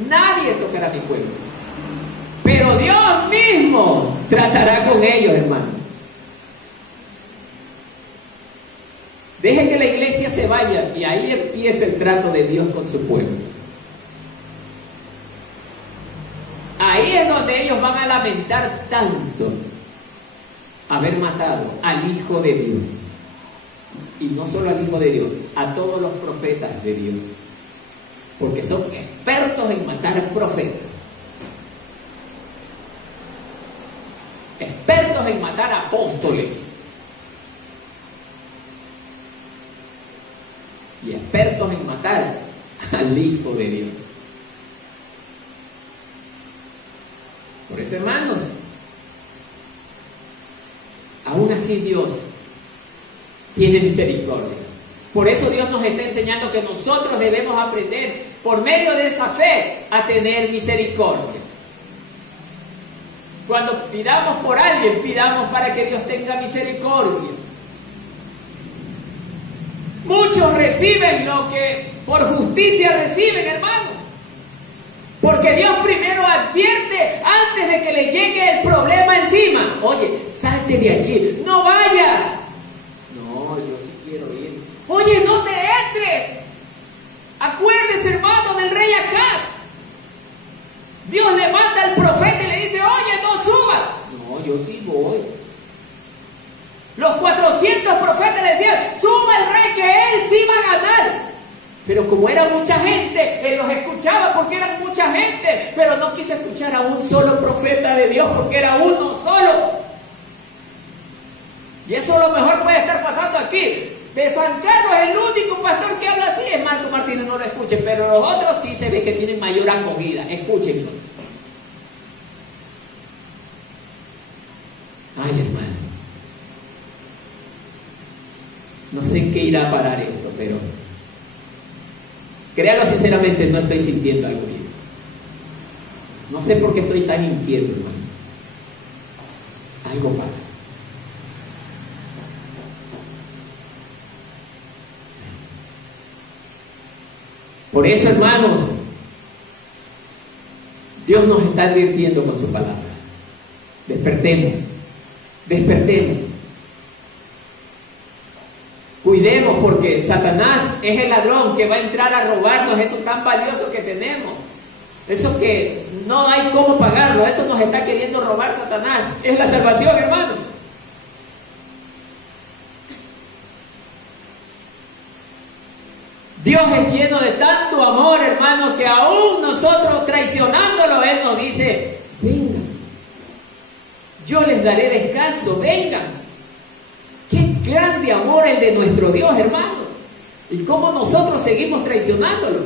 nadie tocará a mi pueblo. Pero Dios mismo tratará con ellos, hermano. Deje que la iglesia se vaya y ahí empieza el trato de Dios con su pueblo. Ahí es donde ellos van a lamentar tanto haber matado al Hijo de Dios. Y no solo al Hijo de Dios, a todos los profetas de Dios. Porque son expertos en matar profetas. Expertos en matar apóstoles. Y expertos en matar al Hijo de Dios. Por eso, hermanos, aún así Dios tiene misericordia. Por eso Dios nos está enseñando que nosotros debemos aprender por medio de esa fe a tener misericordia. Cuando pidamos por alguien, pidamos para que Dios tenga misericordia. Muchos reciben lo que por justicia reciben, hermano. Porque Dios primero advierte antes de que le llegue el problema encima. Oye, salte de allí, no vayas. No, yo sí quiero ir. Oye, no te entres. Acuérdese, hermano, del rey Acab. Dios le manda al profeta y le dice, oye, no subas. No, yo sí voy. Los 400 profetas le decían, suba el rey que él sí va a ganar. Pero como era mucha gente, él los escuchaba porque eran mucha gente, pero no quiso escuchar a un solo profeta de Dios porque era uno solo. Y eso a lo mejor puede estar pasando aquí. De San Carlos, el único pastor que habla así es Marco Martínez, no lo escuchen, pero los otros sí se ve que tienen mayor acogida. Escúchenlos. Ay, hermano. No sé en qué irá a parar esto, pero créalo sinceramente, no estoy sintiendo algo bien. No sé por qué estoy tan inquieto, hermano. Algo pasa. Por eso, hermanos, Dios nos está advirtiendo con su palabra. Despertemos, despertemos. Cuidemos, porque Satanás es el ladrón que va a entrar a robarnos eso tan valioso que tenemos. Eso que no hay cómo pagarlo, eso nos está queriendo robar Satanás. Es la salvación, hermano. Dios es lleno de tanto amor, hermano, que aún nosotros traicionándolo, Él nos dice: vengan, yo les daré descanso, vengan. Qué grande amor el de nuestro Dios, hermano. Y cómo nosotros seguimos traicionándolo.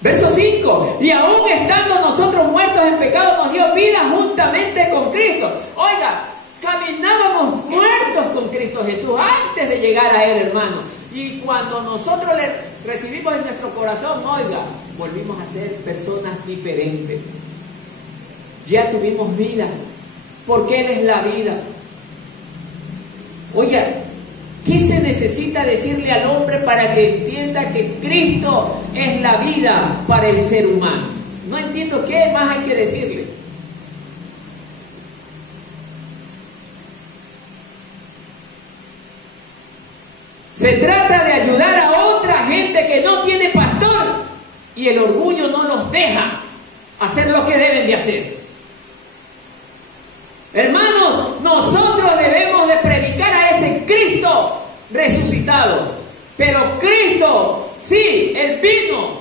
Verso 5: y aún estando nosotros muertos en pecado, nos dio vida juntamente con Cristo. Oiga, caminábamos muertos con Cristo Jesús antes de llegar a Él, hermano. Y cuando nosotros le recibimos en nuestro corazón, oiga, volvimos a ser personas diferentes. Ya tuvimos vida, porque Él es la vida. Oiga, ¿qué se necesita decirle al hombre para que entienda que Cristo es la vida para el ser humano? No entiendo qué más hay que decirle. Se trata de ayudar a otra gente que no tiene pastor y el orgullo no los deja hacer lo que deben de hacer. Hermanos, nosotros debemos de predicar a ese Cristo resucitado. Pero Cristo, sí, Él vino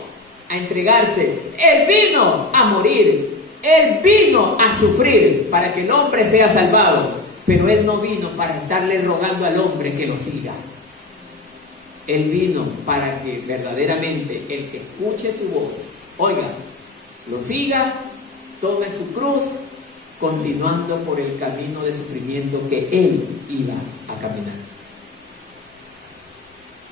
a entregarse, Él vino a morir, Él vino a sufrir para que el hombre sea salvado. Pero Él no vino para estarle rogando al hombre que lo siga. Él vino para que verdaderamente el que escuche su voz, oiga, lo siga, tome su cruz, continuando por el camino de sufrimiento que Él iba a caminar.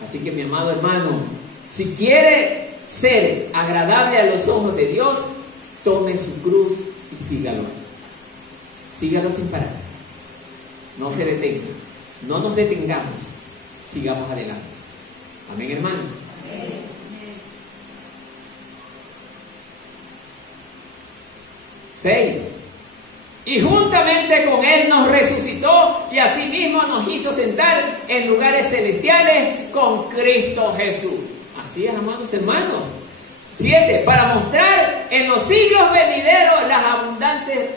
Así que, mi amado hermano, si quiere ser agradable a los ojos de Dios, tome su cruz y sígalo. Sígalo sin parar. No se detenga. No nos detengamos. Sigamos adelante. Amén, hermanos. Amén. 6. Y juntamente con Él nos resucitó y asimismo nos hizo sentar en lugares celestiales con Cristo Jesús. Así es, amados hermanos. 7. Para mostrar en los siglos venideros las abundantes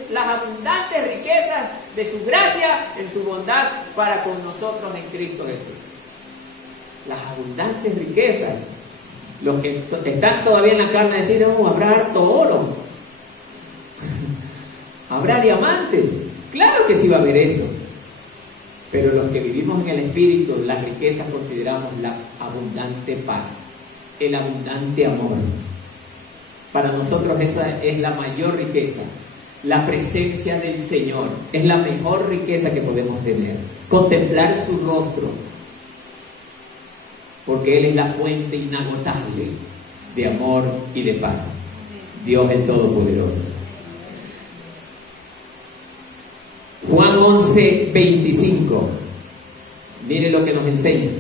riquezas de su gracia en su bondad para con nosotros en Cristo Jesús. Las abundantes riquezas. Los que están todavía en la carne decir: oh, habrá harto oro, habrá diamantes. Claro que sí va a haber eso. Pero los que vivimos en el Espíritu, las riquezas consideramos la abundante paz, el abundante amor. Para nosotros esa es la mayor riqueza. La presencia del Señor es la mejor riqueza que podemos tener. Contemplar su rostro, porque Él es la fuente inagotable de amor y de paz. Dios el Todopoderoso. Juan 11:25. Mire lo que nos enseña.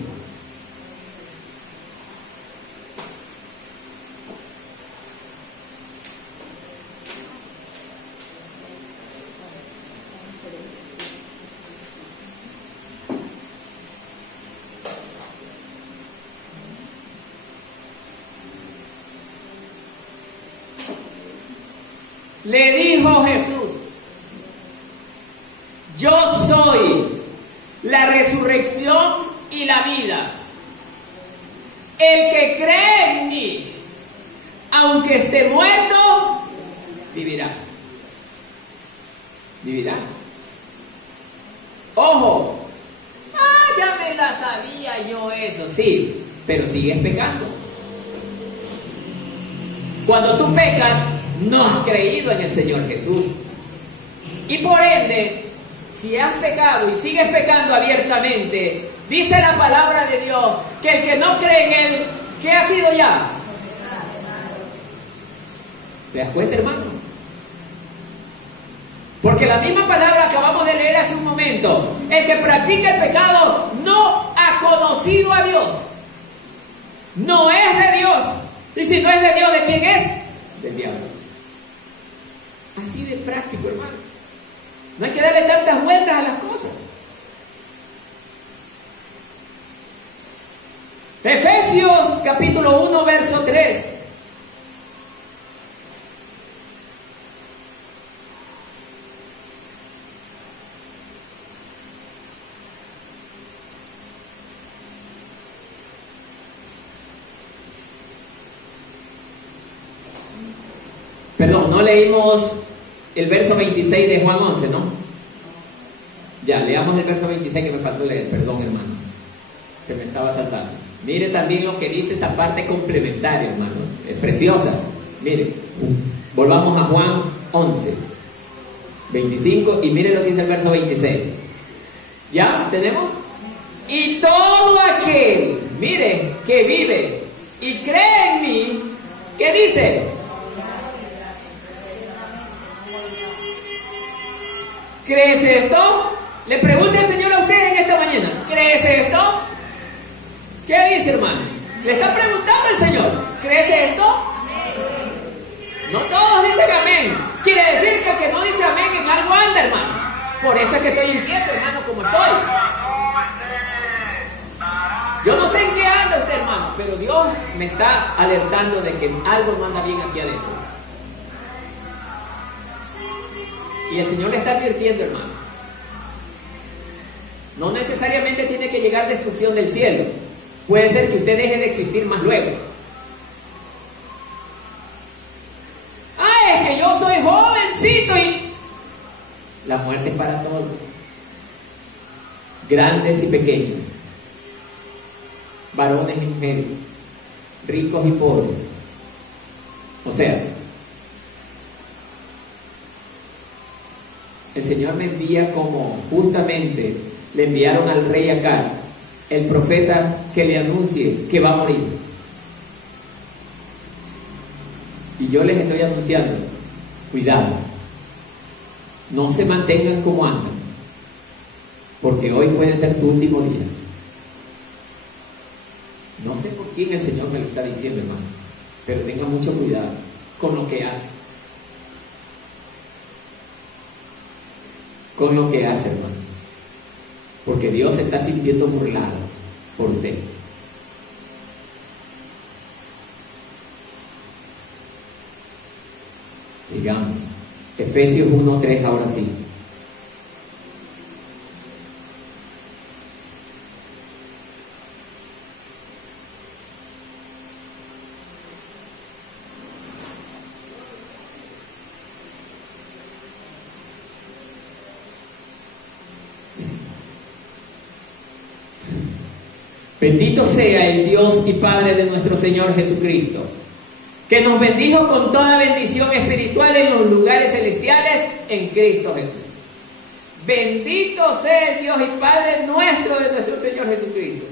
Le dijo Jesús: yo soy la resurrección y la vida. el que cree en mí, aunque esté muerto, vivirá. Vivirá. Ojo, ya me la sabía yo eso, sí, pero sigues pecando. Cuando tú pecas, no has creído en el Señor Jesús. Y por ende, si has pecado y sigues pecando abiertamente, dice la palabra de Dios que el que no cree en Él, ¿qué ha sido ya? ¿Te das cuenta, hermano? Porque la misma palabra acabamos de leer hace un momento. El que practica el pecado no ha conocido a Dios. No es de Dios. Y si no es de Dios, ¿de quién es? Del diablo. Así de práctico, hermano. No hay que darle tantas vueltas a las cosas. Efesios capítulo 1, verso 3. Perdón, no leímos el verso 26 de Juan 11, ¿no? Ya, leamos el verso 26 que me faltó leer, perdón, hermanos. Se me estaba saltando. Mire también lo que dice esa parte complementaria, hermano. Es preciosa. Mire, volvamos a Juan 11, 25, y mire lo que dice el verso 26. ¿Ya? ¿Tenemos? Y todo aquel, mire, que vive y cree en mí, ¿qué dice? ¿Crees esto? Le pregunto al Señor a usted en esta mañana. ¿Crees esto? ¿Qué dice, hermano? Le está preguntando al Señor. ¿Crees esto? No todos dicen amén. Quiere decir que el que no dice amén en algo anda, hermano. Por eso es que estoy inquieto, hermano, como estoy. Yo no sé en qué anda usted, hermano, pero Dios me está alertando de que algo no anda bien aquí adentro. Y el Señor le está advirtiendo, hermano. No necesariamente tiene que llegar destrucción del cielo. Puede ser que usted deje de existir más luego. Es que yo soy jovencito y... La muerte es para todos. Grandes y pequeños. Varones y mujeres. Ricos y pobres. O sea... El Señor me envía como justamente le enviaron al rey Acab, el profeta que le anuncie que va a morir. Y yo les estoy anunciando, cuidado, no se mantengan como andan, porque hoy puede ser tu último día. No sé por quién el Señor me lo está diciendo, hermano, pero tenga mucho cuidado con lo que hace. Con lo que hace, hermano, porque Dios se está sintiendo burlado por usted. Sigamos. Efesios 1:3, ahora sí. Bendito sea el Dios y Padre de nuestro Señor Jesucristo, que nos bendijo con toda bendición espiritual en los lugares celestiales en Cristo Jesús. Bendito sea el Dios y Padre nuestro de nuestro Señor Jesucristo,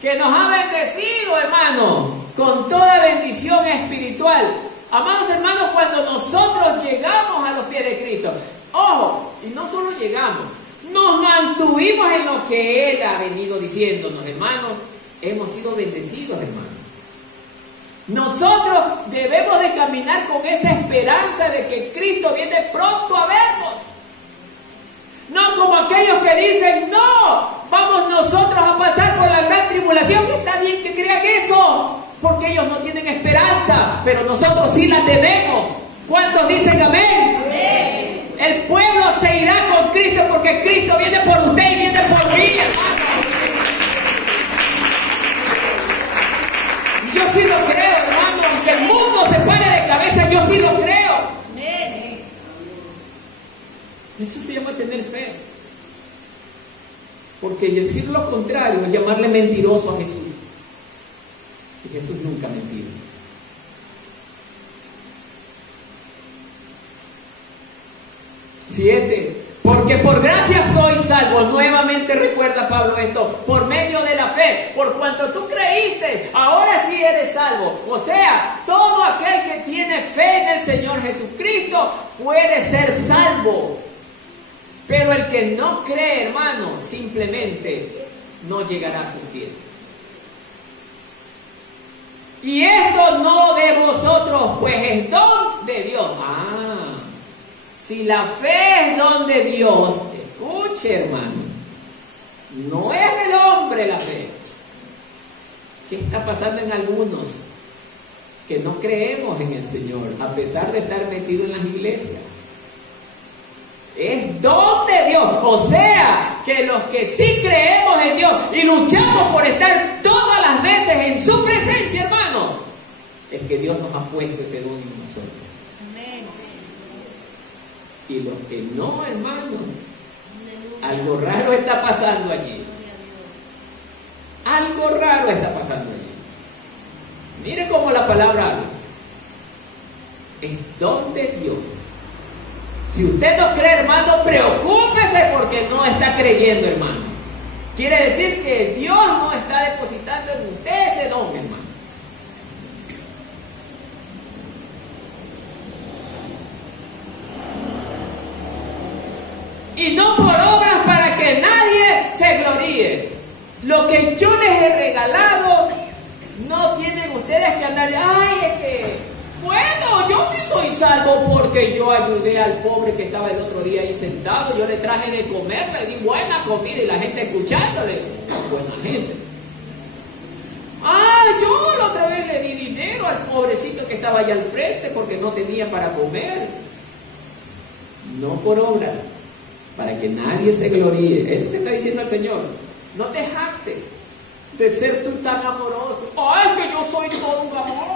que nos ha bendecido, hermano, con toda bendición espiritual. Amados hermanos, cuando nosotros llegamos a los pies de Cristo, ojo, y no solo llegamos, nos mantuvimos en lo que Él ha venido diciéndonos, hermanos. Hemos sido bendecidos, hermanos. Nosotros debemos de caminar con esa esperanza de que Cristo viene pronto a vernos. No como aquellos que dicen, no, vamos nosotros a pasar por la gran tribulación. Está bien que crean eso, porque ellos no tienen esperanza, pero nosotros sí la tenemos. ¿Cuántos dicen amén? Amén. El pueblo se irá con Cristo porque Cristo viene por usted y viene por mí, hermano. sí lo creo, hermano. Aunque el mundo se pare de cabeza, yo sí lo creo. Eso se llama tener fe. Porque decir lo contrario es llamarle mentiroso a Jesús. Y Jesús nunca ha mentido. 7. Porque por gracia soy salvo. Nuevamente recuerda Pablo esto. Por medio de la fe. Por cuanto tú creíste, ahora sí eres salvo. O sea, todo aquel que tiene fe en el Señor Jesucristo puede ser salvo. Pero el que no cree, hermano, simplemente no llegará a sus pies. Y esto no de vosotros, pues es don de Dios. Si la fe es don de Dios, escuche, hermano, no es del hombre la fe. ¿Qué está pasando en algunos que no creemos en el Señor, a pesar de estar metidos en las iglesias? Es don de Dios. O sea, que los que sí creemos en Dios y luchamos por estar todas las veces en su presencia, hermano, es que Dios nos ha puesto ese don en nosotros. Amén. Y los que no, hermano, algo raro está pasando allí. Algo raro está pasando allí. Mire cómo la palabra habla. Es don de Dios. Si usted no cree, hermano, preocúpese porque no está creyendo, hermano. Quiere decir que Dios no está depositando en usted ese don, hermano. Y no por obras para que nadie se gloríe. Lo que yo les he regalado, no tienen ustedes que andar, ay, es que... Bueno, yo sí soy salvo porque yo ayudé al pobre que estaba el otro día ahí sentado, yo le traje de comer, le di buena comida y la gente escuchándole, buena gente. Yo la otra vez le di dinero al pobrecito que estaba allá al frente porque no tenía para comer. No por obras, para que nadie se gloríe. Eso te está diciendo el Señor. No te jactes de ser tú tan amoroso. Es que yo soy todo un amor.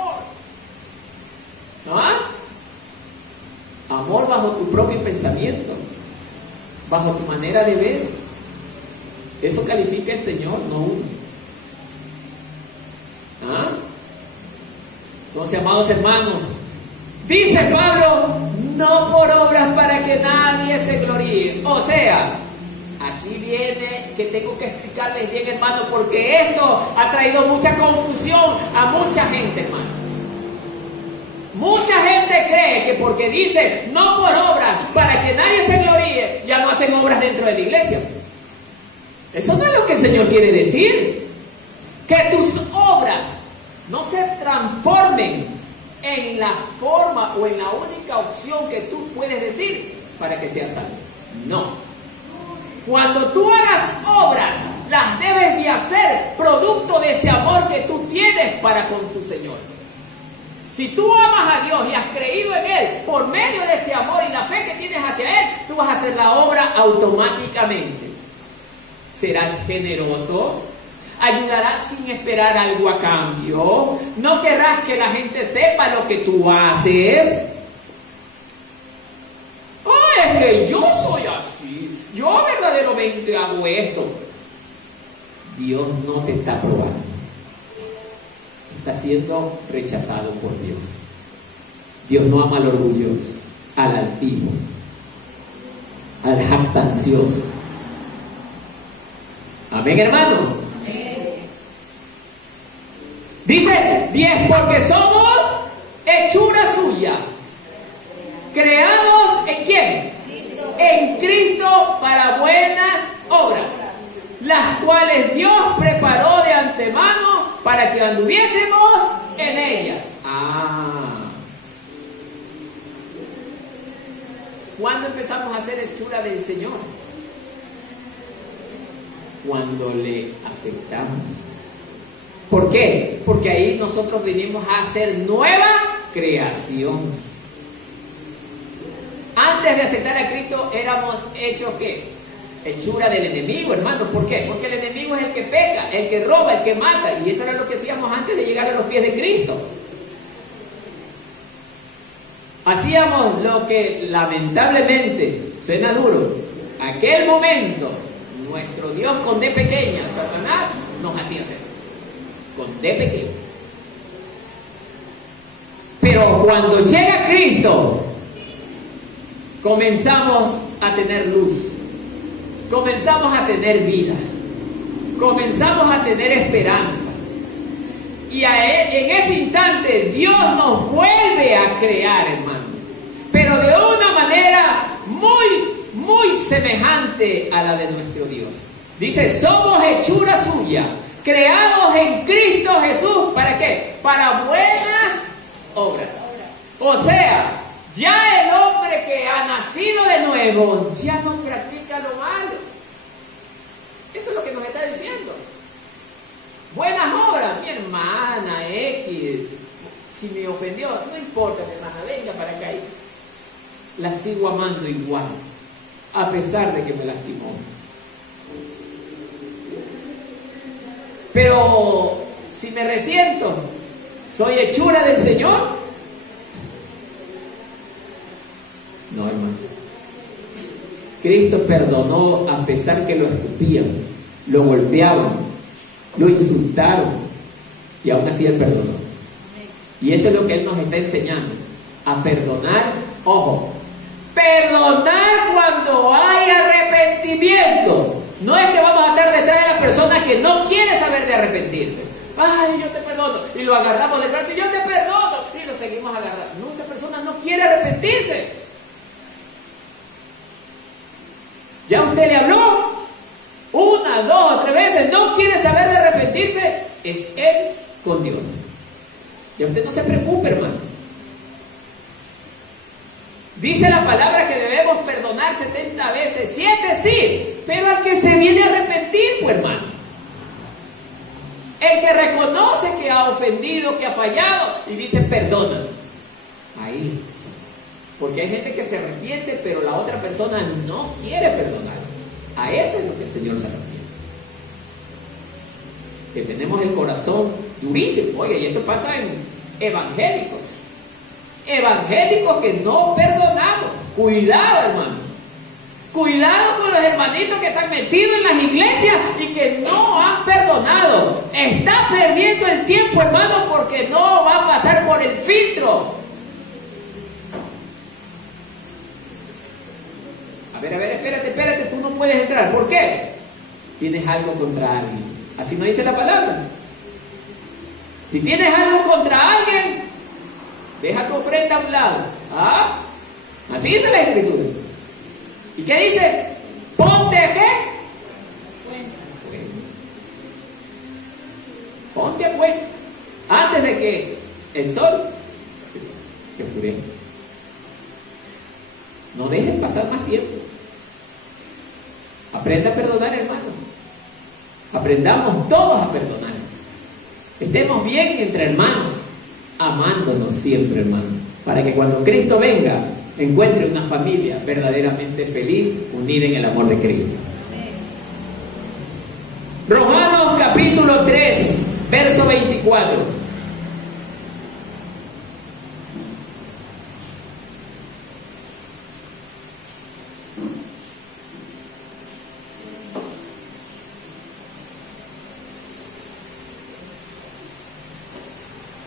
Amor bajo tu propio pensamiento, bajo tu manera de ver. Eso califica el Señor, no uno. Entonces, amados hermanos, dice Pablo, no por obras para que nadie se gloríe. O sea, aquí viene que tengo que explicarles bien, hermano, porque esto ha traído mucha confusión a mucha gente, hermano. Mucha gente cree que porque dice no por obras para que nadie se gloríe, ya no hacen obras dentro de la iglesia. Eso no es lo que el Señor quiere decir. Que tus obras no se transformen en la forma o en la única opción que tú puedes decir para que seas salvo. No. Cuando tú hagas obras, las debes de hacer producto de ese amor que tú tienes para con tu Señor. Si tú amas a Dios y has creído en Él por medio de ese amor y la fe que tienes hacia Él, tú vas a hacer la obra automáticamente. Serás generoso, ayudarás sin esperar algo a cambio, no querrás que la gente sepa lo que tú haces. Es que yo soy así, yo verdaderamente hago esto. Dios no te está probando. Está siendo rechazado por Dios. Dios no ama al orgulloso, al altivo, al jactancioso. Amén, hermanos. Amén. Dice 10, porque somos hechura suya, creados ¿en quién? En Cristo para buenas obras, las cuales Dios preparó de antemano para que anduviésemos en ellas. ¿Cuándo empezamos a hacer hechura del Señor? Cuando le aceptamos. ¿Por qué? Porque ahí nosotros venimos a hacer nueva creación. Antes de aceptar a Cristo éramos hechos ¿qué? hechura del enemigo, hermano. ¿Por qué? Porque el enemigo es el que peca, el que roba, el que mata. Y eso era lo que hacíamos antes de llegar a los pies de Cristo. Hacíamos lo que lamentablemente, suena duro, aquel momento, nuestro Dios con D pequeña, Satanás, nos hacía hacer. Con D pequeña. Pero cuando llega Cristo, comenzamos a tener luz, comenzamos a tener vida, comenzamos a tener esperanza. Y en ese instante Dios nos vuelve a crear, hermano, pero de una manera muy semejante a la de nuestro Dios. Dice, somos hechura suya, creados en Cristo Jesús. ¿Para qué? Para buenas obras. O sea, ya el hombre que ha nacido de nuevo ya no practica lo malo. Eso es lo que nos está diciendo. Buenas obras, mi hermana X, si me ofendió, no importa, mi hermana, venga para acá. La sigo amando igual, a pesar de que me lastimó. Pero si me resiento, ¿soy hechura del Señor? No, hermano. Cristo perdonó a pesar que lo escupían, lo golpeaban, lo insultaron, y aún así Él perdonó. Y eso es lo que Él nos está enseñando, a perdonar. Ojo, perdonar cuando hay arrepentimiento. No es que vamos a estar detrás de la persona que no quiere saber de arrepentirse. Ay, yo te perdono, y lo agarramos del brazo, y yo te perdono, y lo seguimos agarrando. No, esa persona no quiere arrepentirse. Ya usted le habló 1, 2 o 3 veces, no quiere saber de arrepentirse, es Él con Dios. Ya usted no se preocupe, hermano. Dice la palabra que debemos perdonar 70 veces, 7 sí, pero al que se viene a arrepentir, pues, hermano. El que reconoce que ha ofendido, que ha fallado, y dice perdona. Ahí. Porque hay gente que se arrepiente, pero la otra persona no quiere perdonar. A eso es lo que el Señor se arrepiente. Que tenemos el corazón durísimo. Oye, y esto pasa en evangélicos. Evangélicos que no perdonamos. Cuidado, hermano. Cuidado con los hermanitos que están metidos en las iglesias y que no han perdonado. Está perdiendo el tiempo, hermano, porque no va a pasar por el filtro. A ver, espérate, tú no puedes entrar. ¿Por qué? Tienes algo contra alguien. Así no dice la palabra. Si tienes algo contra alguien, deja tu ofrenda a un lado. ¿Ah? Así dice la Escritura. ¿Y qué dice? Ponte a qué? Ponte a cuenta. Antes de que el sol se oscurezca. No dejes pasar más tiempo. Aprenda a perdonar, hermano. Aprendamos todos a perdonar. Estemos bien entre hermanos, amándonos siempre, hermano, para que cuando Cristo venga, encuentre una familia verdaderamente feliz, unida en el amor de Cristo. Romanos capítulo 3, verso 24.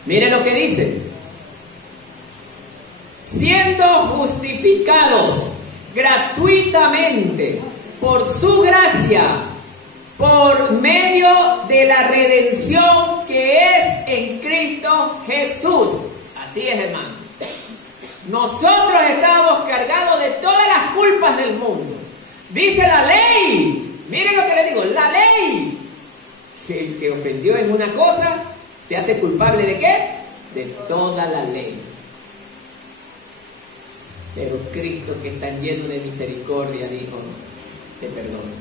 Mire lo que dice: siendo justificados gratuitamente por su gracia, por medio de la redención que es en Cristo Jesús. Así es, hermano. Nosotros estamos cargados de todas las culpas del mundo. Dice la ley, miren lo que le digo, la ley, que el que ofendió en una cosa se hace culpable ¿de qué? De toda la ley. Pero Cristo, que está lleno de misericordia, dijo: te perdono.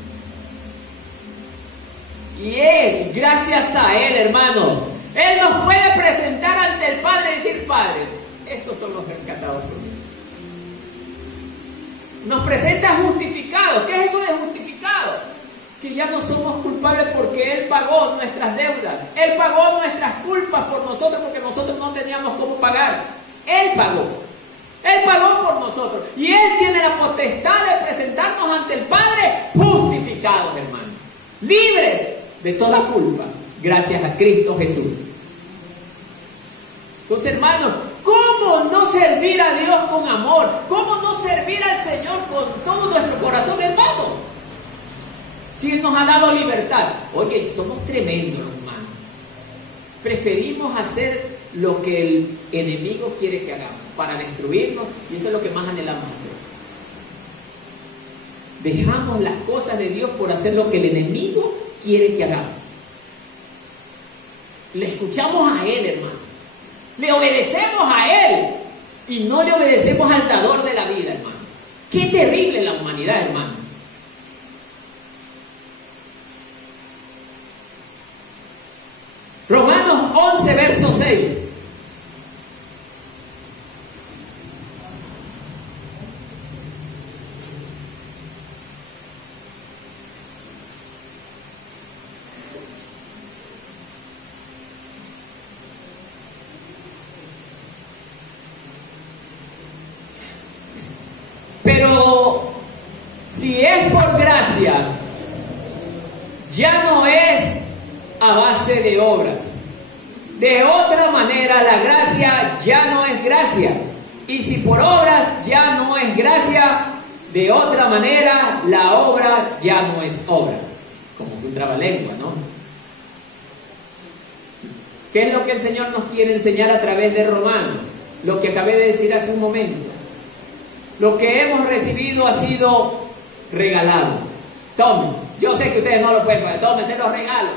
Y Él, gracias a Él, hermano, Él nos puede presentar ante el Padre y decir: Padre, estos son los rescatados por mí. Nos presenta justificados. ¿Qué es eso de justificado? justificado, que ya no somos culpables porque Él pagó nuestras deudas, Él pagó nuestras culpas por nosotros porque nosotros no teníamos cómo pagar. Él pagó por nosotros y Él tiene la potestad de presentarnos ante el Padre justificados, hermanos, libres de toda culpa, gracias a Cristo Jesús. Entonces, hermanos, ¿cómo no servir a Dios con amor? ¿Cómo no servir al Señor con todo nuestro corazón, hermano? Si Él nos ha dado libertad. Oye, somos tremendos, hermanos. Preferimos hacer lo que el enemigo quiere que hagamos para destruirnos, y eso es lo que más anhelamos hacer. Dejamos las cosas de Dios por hacer lo que el enemigo quiere que hagamos. Le escuchamos a Él, hermano. Le obedecemos a Él y no le obedecemos al dador de la vida, hermano. Qué terrible la humanidad, hermano. Romanos 11, verso 6. Pero si es por gracia, ya no es a base de obras. De otra manera, la gracia ya no es gracia. Y si por obras ya no es gracia, de otra manera, la obra ya no es obra. Como un trabalengua, ¿no? ¿Qué es lo que el Señor nos quiere enseñar a través de Romanos? Lo que acabé de decir hace un momento. Lo que hemos recibido ha sido regalado. Tomen. Yo sé que ustedes no lo pueden pagar. Tómense los regalos.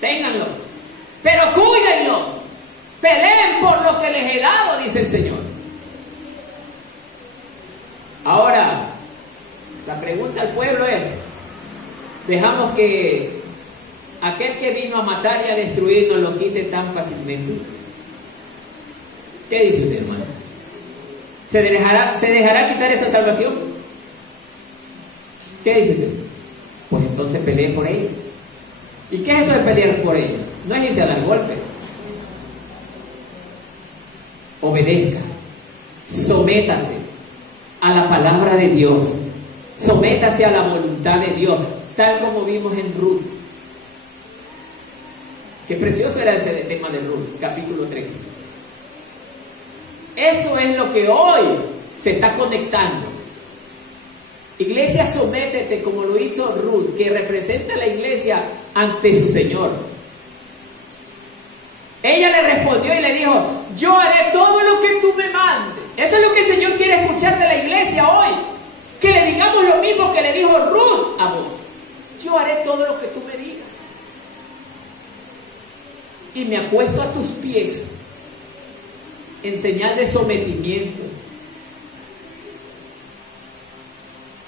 Ténganlo. Pero cuídenlo. Peleen por lo que les he dado, dice el Señor. Ahora, la pregunta al pueblo es: ¿dejamos que aquel que vino a matar y a destruir nos lo quite tan fácilmente? ¿Qué dice usted, hermano? ¿Se dejará quitar esa salvación? ¿Qué dice usted? Pues entonces pelee por ella. ¿Y qué es eso de pelear por ella? No es irse a dar golpes. Obedezca. Sométase a la palabra de Dios. Sométase a la voluntad de Dios, tal como vimos en Ruth. Qué precioso era ese tema de Ruth, capítulo 3. Eso es lo que hoy se está conectando. Iglesia, sométete como lo hizo Ruth, que representa a la iglesia ante su Señor. Ella le respondió y le dijo: yo haré todo lo que tú me mandes. Eso es lo que el Señor quiere escuchar de la iglesia hoy. Que le digamos lo mismo que le dijo Ruth a vos: yo haré todo lo que tú me digas. Y me acuesto a tus pies en señal de sometimiento.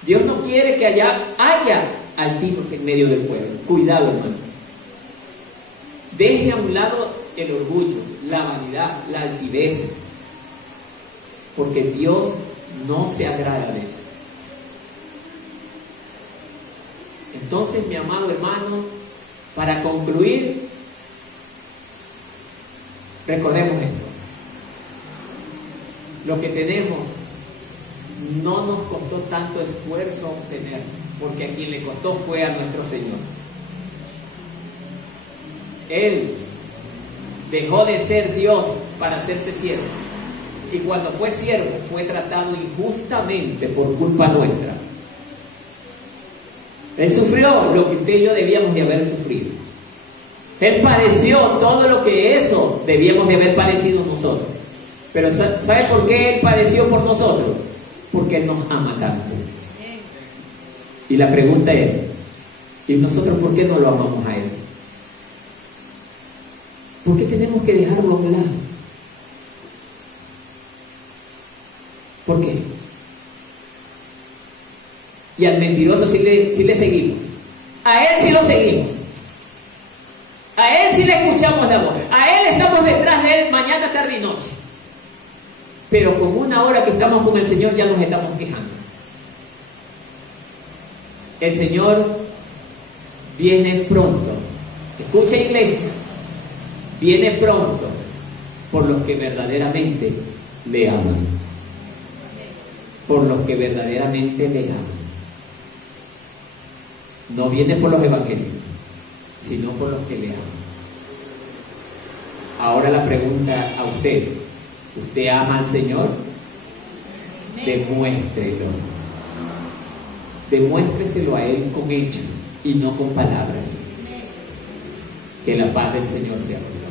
Dios no quiere que haya altivos en medio del pueblo. Cuidado, hermano. Deje a un lado el orgullo, la vanidad, la altivez, porque Dios no se agrada de eso. Entonces, mi amado hermano, para concluir, recordemos esto: lo que tenemos no nos costó tanto esfuerzo obtener, porque a quien le costó fue a nuestro Señor. Él dejó de ser Dios para hacerse siervo, y cuando fue siervo fue tratado injustamente por culpa nuestra. Él sufrió lo que usted y yo debíamos de haber sufrido. Él padeció todo lo que eso debíamos de haber padecido nosotros. Pero ¿sabe por qué Él padeció por nosotros? Porque Él nos ama tanto. Y la pregunta es: ¿y nosotros por qué no lo amamos a Él? ¿Por qué tenemos que dejarlo a un lado? ¿Por qué? Y al mentiroso sí le seguimos. A él sí lo seguimos. A él sí le escuchamos la voz. A él estamos detrás de él mañana, tarde y noche. Pero con una hora que estamos con el Señor ya nos estamos quejando. El Señor viene pronto. Escucha, iglesia, viene pronto por los que verdaderamente le aman. Por los que verdaderamente le aman. No viene por los evangélicos, sino por los que le aman. Ahora la pregunta a usted: ¿usted ama al Señor? Demuéstrelo. Demuéstreselo a Él con hechos y no con palabras. Que la paz del Señor sea con usted.